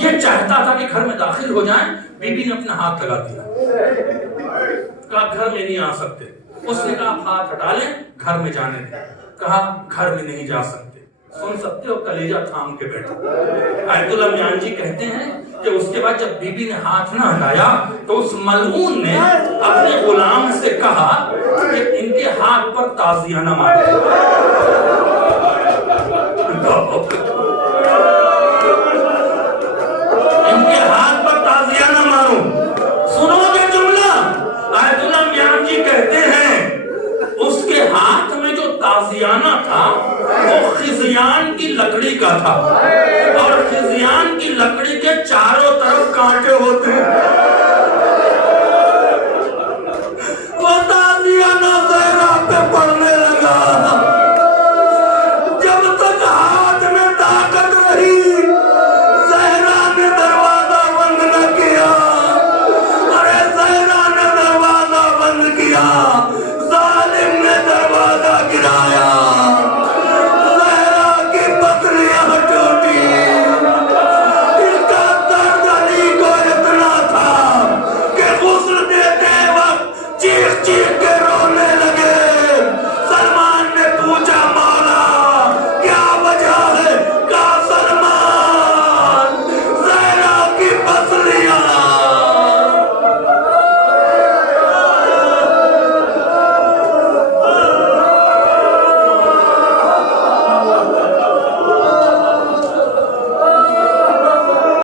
یہ چاہتا تھا کہ گھر میں داخل ہو جائیں، بی بی نے اپنا ہاتھ لگا دیا، کہا گھر میں نہیں آ سکتے۔ اس نے کہا آپ ہاتھ ہٹا لیں، گھر میں جانے دیں۔ کہا گھر میں نہیں جا سکتے، سن سکتے ہو، کلیجہ تھام کے بیٹھا۔ آیت اللہ میانجی کہتے ہیں کہ اس کے بعد جب بی بی نے ہاتھ نہ ہٹایا تو اس ملعون نے اپنے غلام سے کہا کہ ان کے ہاتھ پر تازیہ نہ مارے۔ ان کے ہاتھ پر تازیہ نہ مارو۔ سنو گے جملہ، آیت اللہ میانجی کہتے ہیں اس کے ہاتھ میں جو تازیانہ تھا وہ خزیان کی لکڑی کا تھا۔